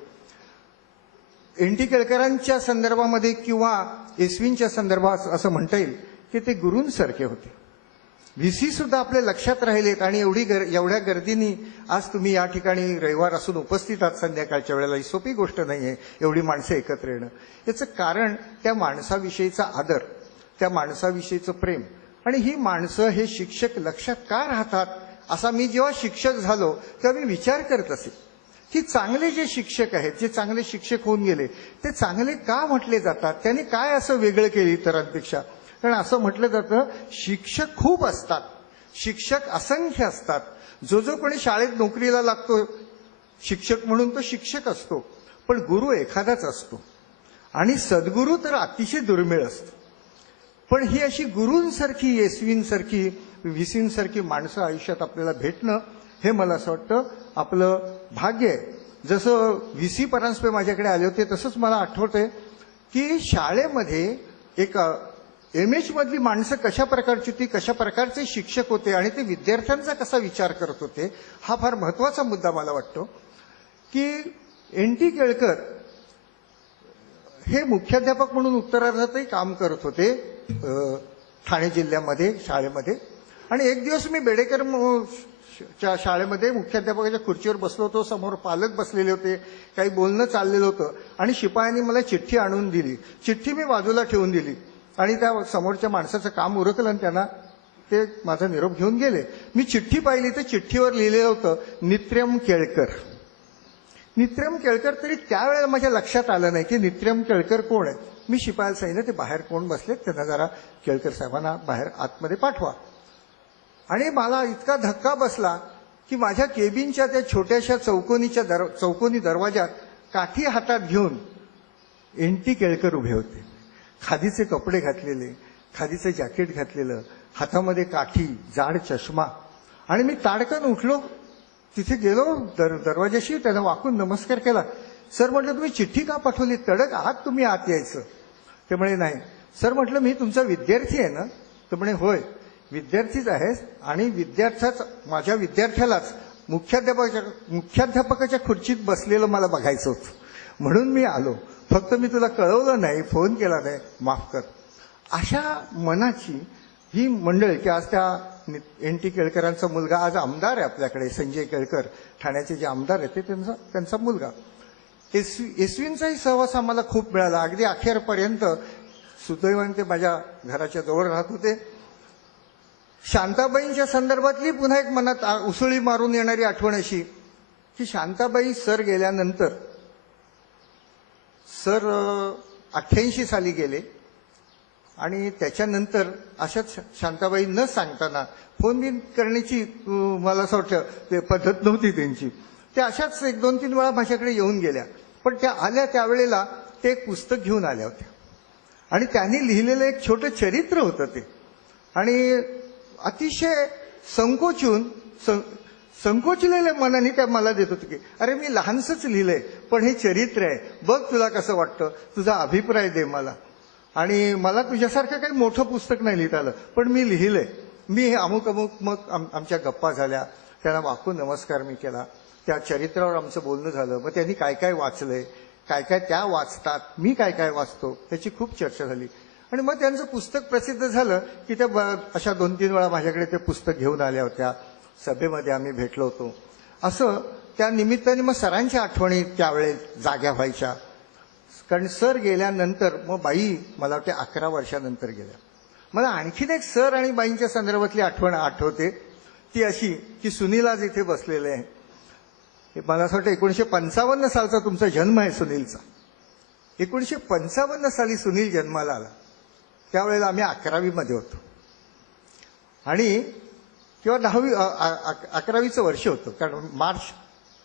NT केळकरांच्या संदर्भामध्ये किंवा SVच्या संदर्भात असं म्हणता येईल की ते गुरूंसारखे होते. VC सुद्धा आपल्या लक्षात राहिलेत आणि एवढ्या गर्दीनी आज तुम्ही या ठिकाणी रविवार असून उपस्थित आहात संध्याकाळच्या वेळेला, ही सोपी गोष्ट नाहीये एवढी माणसं एकत्र येणं. याचं कारण त्या माणसाविषयीचा आदर, त्या माणसाविषयीचं प्रेम. आणि ही माणसं, हे शिक्षक लक्षात का राहतात असा मी जेव्हा शिक्षक झालो तेव्हा मी विचार करत असे की चांगले जे शिक्षक आहेत, जे चांगले शिक्षक होऊन गेले, ते चांगले का म्हटले जातात, त्यांनी काय असं वेगळं केलं इतरांपेक्षा. कारण असं म्हटलं जातं शिक्षक खूप असतात, शिक्षक असंख्य असतात, जो कोणी शाळेत नोकरीला लागतो शिक्षक म्हणून तो शिक्षक असतो, पण गुरु एखादाच असतो आणि सद्गुरू तर अतिशय दुर्मिळ असतो. पण ही अशी गुरूंसारखी, SVसारखी, VCसारखी माणसं आयुष्यात आपल्याला भेटणं हे मला असं वाटतं आपलं भाग्य आहे. जसं VC परांजपे माझ्याकडे आले होते तसंच मला आठवतंय की शाळेमध्ये एक MH मधली माणसं कशा प्रकारची होती, कशा प्रकारचे शिक्षक होते आणि ते विद्यार्थ्यांचा कसा विचार करत होते, हा फार महत्वाचा मुद्दा मला वाटतो. की NT केळकर हे मुख्याध्यापक म्हणून उत्तरार्धातही काम करत होते ठाणे जिल्ह्यामध्ये शाळेमध्ये. आणि एक दिवस मी बेडेकर च्या शाळेमध्ये मुख्याध्यापकाच्या खुर्चीवर बसलो होतो, समोर पालक बसलेले होते, काही बोलणं चाललेलं होतं आणि शिपायांनी मला चिठ्ठी आणून दिली. चिठ्ठी मी बाजूला ठेवून दिली आणि त्या समोरच्या माणसाचं काम उरकलं आणि त्यांना ते माझा निरोप घेऊन गेले. मी चिठ्ठी पाहिली तर चिठ्ठीवर लिहिलेलं होतं नित्यम केळकर. नित्यम केळकर. तरी त्यावेळेला माझ्या लक्षात आलं नाही की नित्यम केळकर कोण आहे. मी शिपायाला सांगितलं ते बाहेर कोण बसलेत त्यांना जरा केळकर साहेबांना बाहेर आतमध्ये पाठवा. आणि मला इतका धक्का बसला की माझ्या केबिनच्या त्या छोट्याशा चौकोनी दरवाजात काठी हातात घेऊन NT केळकर उभे होते. खादीचे कपडे घातलेले, खादीचं जॅकेट घातलेलं, हातामध्ये काठी, जाड चष्मा. आणि मी ताडकन उठलो, तिथे गेलो दरवाजाशी, त्यांना वाकून नमस्कार केला. सर म्हटलं तुम्ही चिठ्ठी का पाठवली, तडक आहात तुम्ही आत यायचं. ते म्हणे नाही. सर म्हटलं मी तुमचा विद्यार्थी आहे ना. तर म्हणे होय विद्यार्थीच आहेस आणि माझ्या विद्यार्थ्यालाच मुख्याध्यापकाच्या खुर्चीत बसलेलं मला बघायचं होतं म्हणून मी आलो. फक्त मी तुला कळवलं नाही, फोन केला नाही, माफ कर. अशा मनाची ही मंडळी की आज त्या NT केळकरांचा मुलगा आज आमदार आहे आपल्याकडे, संजय केळकर ठाण्याचे जे आमदार आहेत ते त्यांचा मुलगा. एसवींचाही सहवास आम्हाला खूप मिळाला. अगदी अखेरपर्यंत सुदैवाने ते माझ्या घराच्या जवळ राहत होते. शांताबाईंच्या संदर्भातली पुन्हा एक मनात उसळी मारून येणारी आठवण अशी की शांताबाई सर गेल्यानंतर, सर 88 साली गेले आणि त्याच्यानंतर अशाच शांताबाई न सांगताना फोन बिन करण्याची मला असं वाटतं ते पद्धत नव्हती त्यांची. त्या अशाच 1-2-3 वेळा माझ्याकडे येऊन गेल्या. पण त्या आल्या त्यावेळेला ते एक पुस्तक घेऊन आल्या होत्या आणि त्यांनी लिहिलेलं एक छोटं चरित्र होतं ते. आणि अतिशय संकोचलेल्या मनाने त्या मला देत होते की अरे मी लहानसंच लिहिलंय पण हे चरित्र आहे, बघ तुला कसं वाटतं, तुझा अभिप्राय दे मला. आणि मला तुझ्यासारखं काही मोठं पुस्तक नाही लिहिता आलं पण मी लिहिलंय. मी हे अमुक अमुक, मग आमच्या गप्पा झाल्या, त्यांना वाकून नमस्कार मी केला, त्या चरित्रावर आमचं बोलणं झालं. मग त्यांनी काय काय वाचलंय, काय काय त्या वाचतात, मी काय काय वाचतो, त्याची खूप चर्चा झाली. आणि मग त्यांचं पुस्तक प्रसिद्ध झालं की त्या अशा 2-3 वेळा माझ्याकडे ते पुस्तक घेऊन आल्या होत्या. सभेमध्ये आम्ही भेटलो होतो. असं त्या निमित्ताने मग सरांच्या आठवणी त्यावेळेस जाग्या व्हायच्या. कारण सर गेल्यानंतर मग बाई मला वाटते 11 वर्षानंतर गेल्या. मला आणखीन एक सर आणि बाईंच्या संदर्भातली आठवण आठवते, ती अशी की सुनील आज इथे बसलेले आहे. मला असं वाटतं 1955 सालचा तुमचा जन्म आहे सुनीलचा. 1955 साली सुनील जन्माला आला. त्यावेळेला आम्ही 11वी मध्ये होतो आणि किंवा 11वीचं वर्ष होतं, कारण मार्च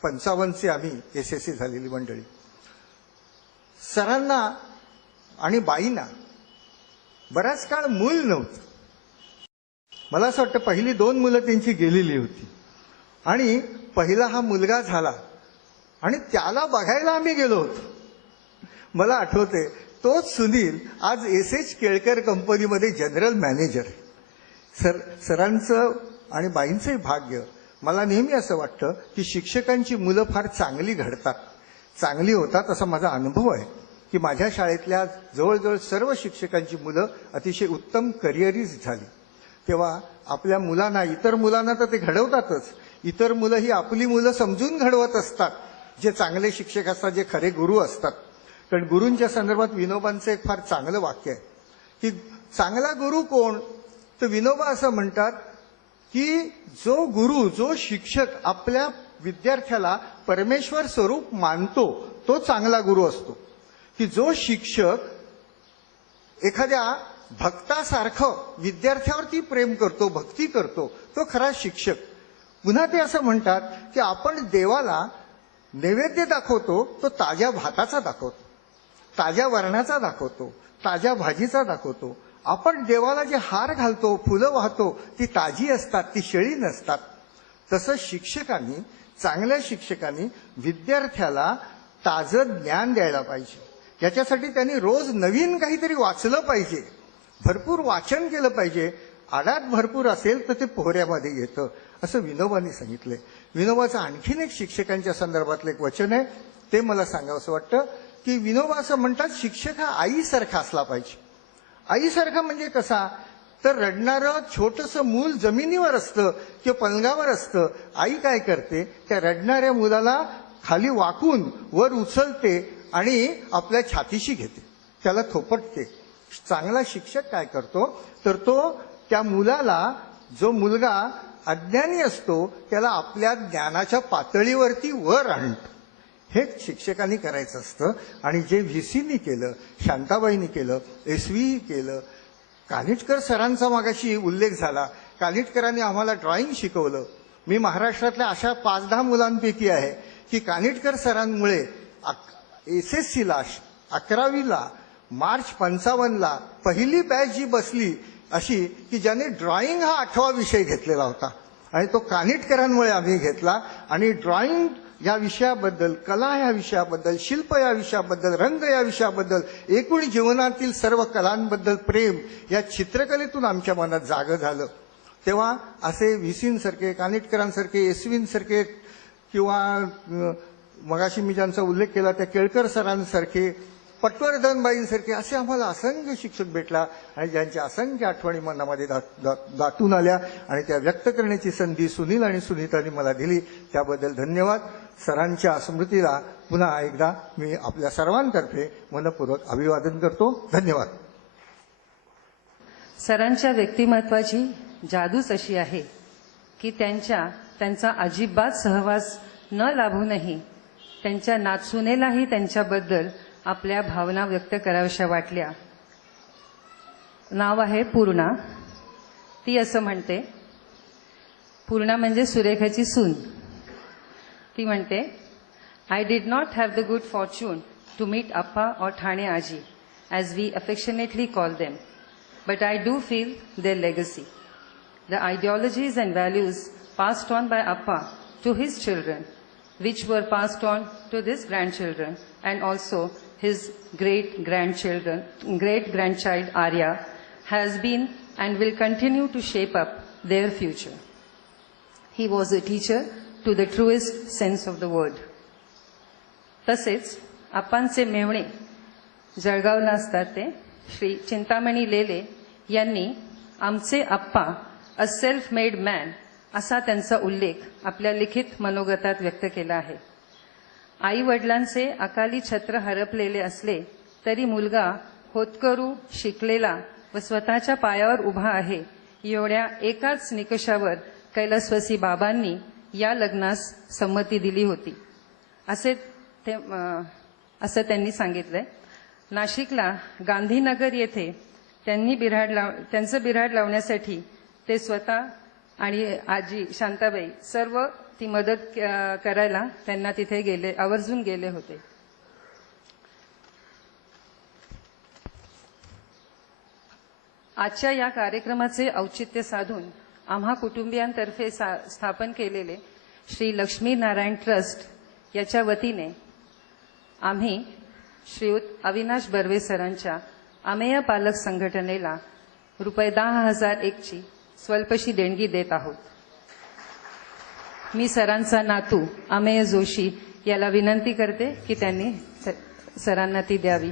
55 आम्ही SSC झालेली मंडळी. सरांना आणि बाईंना बराच काळ मूल नव्हतं. मला असं वाटतं पहिली 2 मुलं त्यांची गेलेली होती आणि पहिला हा मुलगा झाला आणि त्याला बघायला आम्ही गेलो होतो. मला आठवते तोच सुनील आज SH केळकर कंपनीमध्ये जनरल मॅनेजर आहे. सरांचं आणि बाईंचंही भाग्य. मला नेहमी असं वाटतं की शिक्षकांची मुलं फार चांगली घडतात, चांगली होतात असा माझा अनुभव आहे की माझ्या शाळेतल्या जवळजवळ सर्व शिक्षकांची मुलं अतिशय उत्तम करिअरिस्ट झाली. तेव्हा आपल्या मुलांना, इतर मुलांना तर ते घडवतातच, इतर मुलं ही आपली मुलं समजून घडवत असतात, जे चांगले शिक्षक असतात, जे खरे गुरु असतात. कारण गुरूंच्या संदर्भात विनोबांचं एक फार चांगलं वाक्य आहे की चांगला गुरु कोण, तर विनोबा असं म्हणतात की जो गुरु, जो शिक्षक आपल्या विद्यार्थ्याला परमेश्वर स्वरूप मानतो तो चांगला गुरु असतो. की जो शिक्षक एखाद्या भक्तासारखं विद्यार्थ्यावरती प्रेम करतो, भक्ती करतो, तो खरा शिक्षक. पुन्हा ते असं म्हणतात की आपण देवाला नैवेद्य दाखवतो तो ताज्या भाताचा दाखवतो, ताज्या वरणाचा दाखवतो, ताज्या भाजीचा दाखवतो. आपण देवाला जे हार घालतो, फुलं वाहतो, ती ताजी असतात, ती शेळी नसतात. तसं शिक्षकांनी, चांगल्या शिक्षकांनी विद्यार्थ्याला ताजं ज्ञान द्यायला पाहिजे. याच्यासाठी त्यांनी रोज नवीन काहीतरी वाचलं पाहिजे, भरपूर वाचन केलं पाहिजे. आडात भरपूर असेल तर ते पोहऱ्यामध्ये येतं, असं विनोबांनी सांगितलंय. विनोबाचं आणखीन एक शिक्षकांच्या संदर्भातलं एक वचन आहे, ते मला सांगावं असं वाटतं की विनोबा असं म्हणतात शिक्षक हा आईसारखा असला पाहिजे. आईसारखा म्हणजे कसा, तर रडणारं छोटंसं मूल जमिनीवर असतं किंवा पलंगावर असतं. आई काय करते, त्या रडणाऱ्या मुलाला खाली वाकून वर उचलते आणि आपल्या छातीशी घेते, त्याला थोपटते. चांगला शिक्षक काय करतो, तर तो त्या मुलाला, जो मुलगा अज्ञानी असतो त्याला आपल्या ज्ञानाच्या पातळीवरती वर आणतो. हेच शिक्षकांनी करायचं असतं. आणि जे VCनी केलं, शांताबाईंनी केलं, SV केलं. कानिटकर सरांचा मागाशी उल्लेख झाला. कानिटकरांनी आम्हाला ड्रॉइंग शिकवलं. मी महाराष्ट्रातल्या अशा 5-10 मुलांपैकी आहे की कानिटकर सरांमुळे SSCला 11वीला मार्च 55ला पहिली बॅच जी बसली अशी की ज्याने ड्रॉइंग हा 8वा विषय घेतलेला होता आणि तो कानिटकरांमुळे आम्ही घेतला. आणि ड्रॉइंग या विषयाबद्दल, कला या विषयाबद्दल, शिल्प या विषयाबद्दल, रंग या विषयाबद्दल, एकूण जीवनातील सर्व कलांबद्दल प्रेम या चित्रकलेतून आमच्या मनात जागं झालं. तेव्हा असे VCंसारखे, कानिटकरांसारखे, SVंसारखे किंवा मगाशी मी ज्यांचा उल्लेख केला त्या केळकर सरांसारखे, पटवर्धनबाईंसारखे असे आम्हाला असंख्य शिक्षक भेटला आणि ज्यांच्या असंख्य आठवणी मनामध्ये दाटून आल्या आणि त्या व्यक्त करण्याची संधी सुनील आणि सुनीतांनी मला दिली. त्याबद्दल धन्यवाद. सरांच्या स्मृतीला पुन्हा एकदा मी आपल्या सर्वांतर्फे मनपूर्वक अभिवादन करतो. धन्यवाद. सरांच्या व्यक्तिमत्वाची जादूच अशी आहे की त्यांचा अजिबात सहवास न लाभूनही त्यांच्या नातसुनेलाही त्यांच्याबद्दल आपल्या भावना व्यक्त कराव्याशा वाटल्या. नाव आहे पूर्णा. ती असं म्हणते, पूर्णा म्हणजे सुरेखाची सून. ती म्हणते, I did not have the good fortune to meet Appa और Thane Aaji as we affectionately call them, but I do feel their legacy. The ideologies and values passed on by Appa to his children, which were passed on to his grandchildren and also his great-grandchild Arya, has been and will continue to shape up their future. He was a teacher to the truest sense of the word. तसेच अप्पांचे मेव्हणे जळगावला असतात ते श्री चिंतामणी लेले यांनी आमचे अप्पा a self made man असा त्यांचा उल्लेख आपल्या लिखित मनोगतात व्यक्त केला आहे. आई वडिलांचे अकाली छत्र हरपलेले असले तरी मुलगा होतकरू, शिकलेला व स्वतःच्या पायावर उभा आहे एवढ्या एकाच निकषावर कैलासवासी बाबांनी या लग्नास संमती दिली होती असं त्यांनी सांगितलंय. नाशिकला गांधीनगर येथे त्यांचं बिऱ्हाड लावण्यासाठी ते स्वतः आणि आजी शांताबाई सर्व ती मदत करायला त्यांना तिथे आवर्जून गेले होते. आजच्या या कार्यक्रमाचे औचित्य साधून आम्हा कुटुंबियांतर्फे स्थापन केलेले श्री लक्ष्मी नारायण ट्रस्ट याच्या वतीने आम्ही श्रीयुत अविनाश बर्वे सरांच्या अमेय पालक संघटनेला ₹10,001 ची स्वल्पशी देणगी देत आहोत. मी सरांचा नातू अमेय जोशी याला विनंती करते की त्यांनी सरांना ती द्यावी.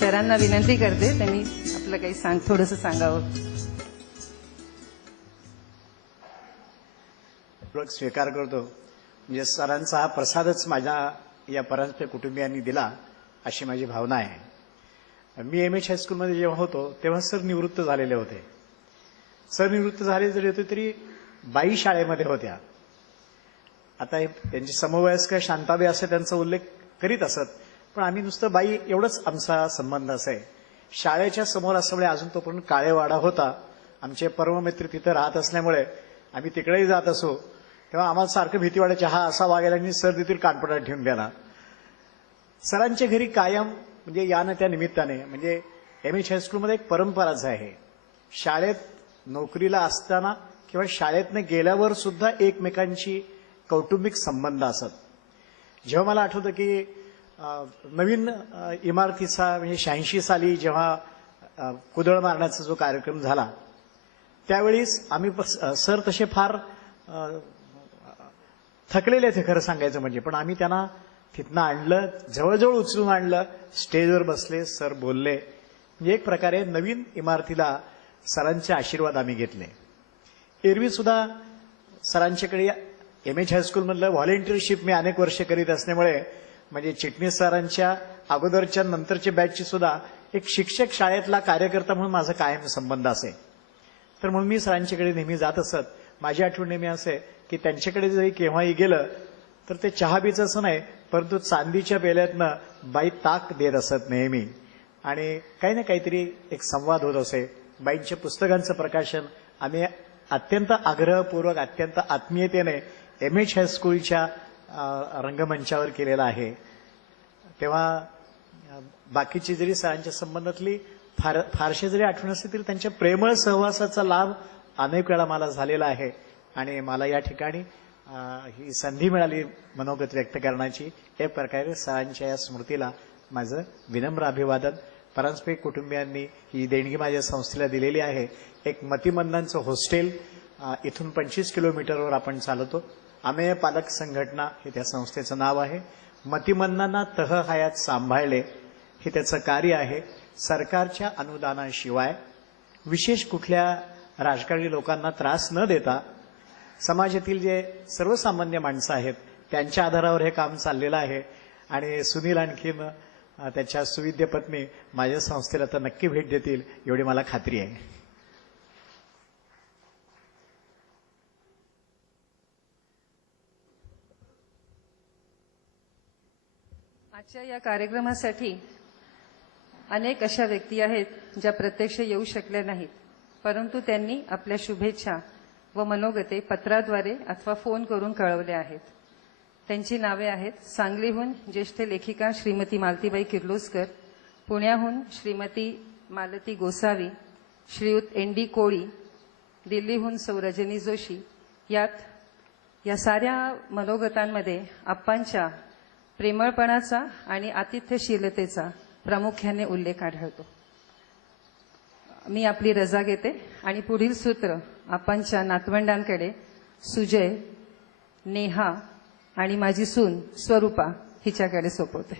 सरांना विनंती करते त्यांनी आपलं काही थोडंसं सांगावं. स्वीकार करतो. म्हणजे सरांचा हा प्रसादच माझ्या या परांजपे कुटुंबियांनी दिला अशी माझी भावना आहे. मी एमएच हायस्कूलमध्ये जेव्हा होतो तेव्हा सर निवृत्त झालेले होते. सर निवृत्त झाले जरी होते तरी बाई शाळेमध्ये होत्या. आता त्यांची समवयस्क शांताबाई असं त्यांचा उल्लेख करीत असत, पण आम्ही नुसतं बाई एवढंच आमचा संबंध असे. शाळेच्या समोर असल्यामुळे अजून तोपर्यंत काळेवाडा होता. आमचे परममित्र तिथं राहत असल्यामुळे आम्ही तिकडेही जात असो तेव्हा आम्हाला सारखं भीती वाटायची, हा असा वागायला आणि सर तिथून कानपडात ठेवून गेला. सरांच्या घरी कायम म्हणजे या ना त्या निमित्ताने म्हणजे एमएच हायस्कूलमध्ये एक परंपराच आहे. शाळेत नोकरीला असताना किंवा शाळेतनं गेल्यावर सुद्धा एकमेकांची कौटुंबिक संबंध असत. जेव्हा मला आठवतं की नवीन इमारतीचा म्हणजे 86 साली जेव्हा कुदळ मारण्याचा जो कार्यक्रम झाला त्यावेळीस आम्ही सर तसे फार थकलेले होते खरं सांगायचं म्हणजे, पण आम्ही त्यांना तिथनं आणलं, जवळजवळ उचलून आणलं, स्टेजवर बसले, सर बोलले. म्हणजे एक प्रकारे नवीन इमारतीला सरांचे आशीर्वाद आम्ही घेतले. एरवी सुद्धा सरांच्याकडे एमएच हायस्कूलमधलं व्हॉलेंटिअरशिप मी अनेक वर्ष करीत असल्यामुळे म्हणजे चिटणीस सरांच्या अगोदरच्या नंतरच्या बॅचची सुद्धा एक शिक्षक शाळेतला कार्यकर्ता म्हणून माझा कायम संबंध असे. तर म्हणून मी सरांच्याकडे नेहमी जात असत. माझी आठवण नेहमी असे की त्यांच्याकडे जरी केव्हाही गेलं तर ते चहा बीच असं नाही, परंतु चांदीच्या पेल्यातनं बाई ताक देत असत नेहमी आणि काही ना काहीतरी एक संवाद होत असे. बाईंच्या पुस्तकांचं प्रकाशन आम्ही अत्यंत आग्रहपूर्वक अत्यंत आत्मीयतेने एमएच हायस्कूलच्या रंगमंचावर केलेला आहे. तेव्हा बाकीची जरी सरांच्या संबंधातली फारशे जरी आठवण असली तरी त्यांच्या प्रेमळ सहवासाचा लाभ अनेक वेळा मला झालेला आहे आणि मला या ठिकाणी ही संधी मिळाली मनोगत व्यक्त करण्याची. एक प्रकारे सरांच्या या स्मृतीला माझं विनम्र अभिवादन. परांजपे कुटुंबियांनी ही देणगी माझ्या संस्थेला दिलेली आहे. एक मतिमंदांचं हॉस्टेल इथून 25 किलोमीटरवर आपण चालवतो. अमेय पालक संघटना हे त्या संस्थेचं नाव आहे. मतिमंदांना तह हयात सांभाळले हे त्याचं कार्य आहे. सरकारच्या अनुदानाशिवाय विशेष कुठल्या राजकारणी लोकांना त्रास न देता समाजातील जे सर्वसामान्य माणसं आहेत त्यांच्या आधारावर हे काम चाललेलं आहे. आणि सुनील आणखीन त्याच्या सुविद्य पत्नी माझ्या संस्थेला तर नक्की भेट देतील एवढी मला खात्री आहे. आजच्या या कार्यक्रमासाठी अनेक अशा व्यक्ती आहेत ज्या प्रत्यक्ष येऊ शकल्या नाहीत, परंतु त्यांनी आपल्या शुभेच्छा व मनोगते पत्राद्वारे अथवा फोन करून कळवले आहेत. त्यांची नावे आहेत: सांगलीहून ज्येष्ठ लेखिका श्रीमती मालतीबाई किर्लोस्कर, पुण्याहून श्रीमती मालती गोसावी, श्रीयुत एन.डी. कोळी, दिल्लीहून सौ रजनी जोशी. या साऱ्या मनोगतांमध्ये आप्पांच्या प्रेमळपणाचा आणि आतिथ्यशीलतेचा प्रामुख्याने उल्लेख आढळतो. मी आपली रजा घेते आणि पुढील सूत्र आप्पांच्या नातवंडांकडे सुजय, नेहा आणि माझी सून स्वरूपा हिच्याकडे सोपवते.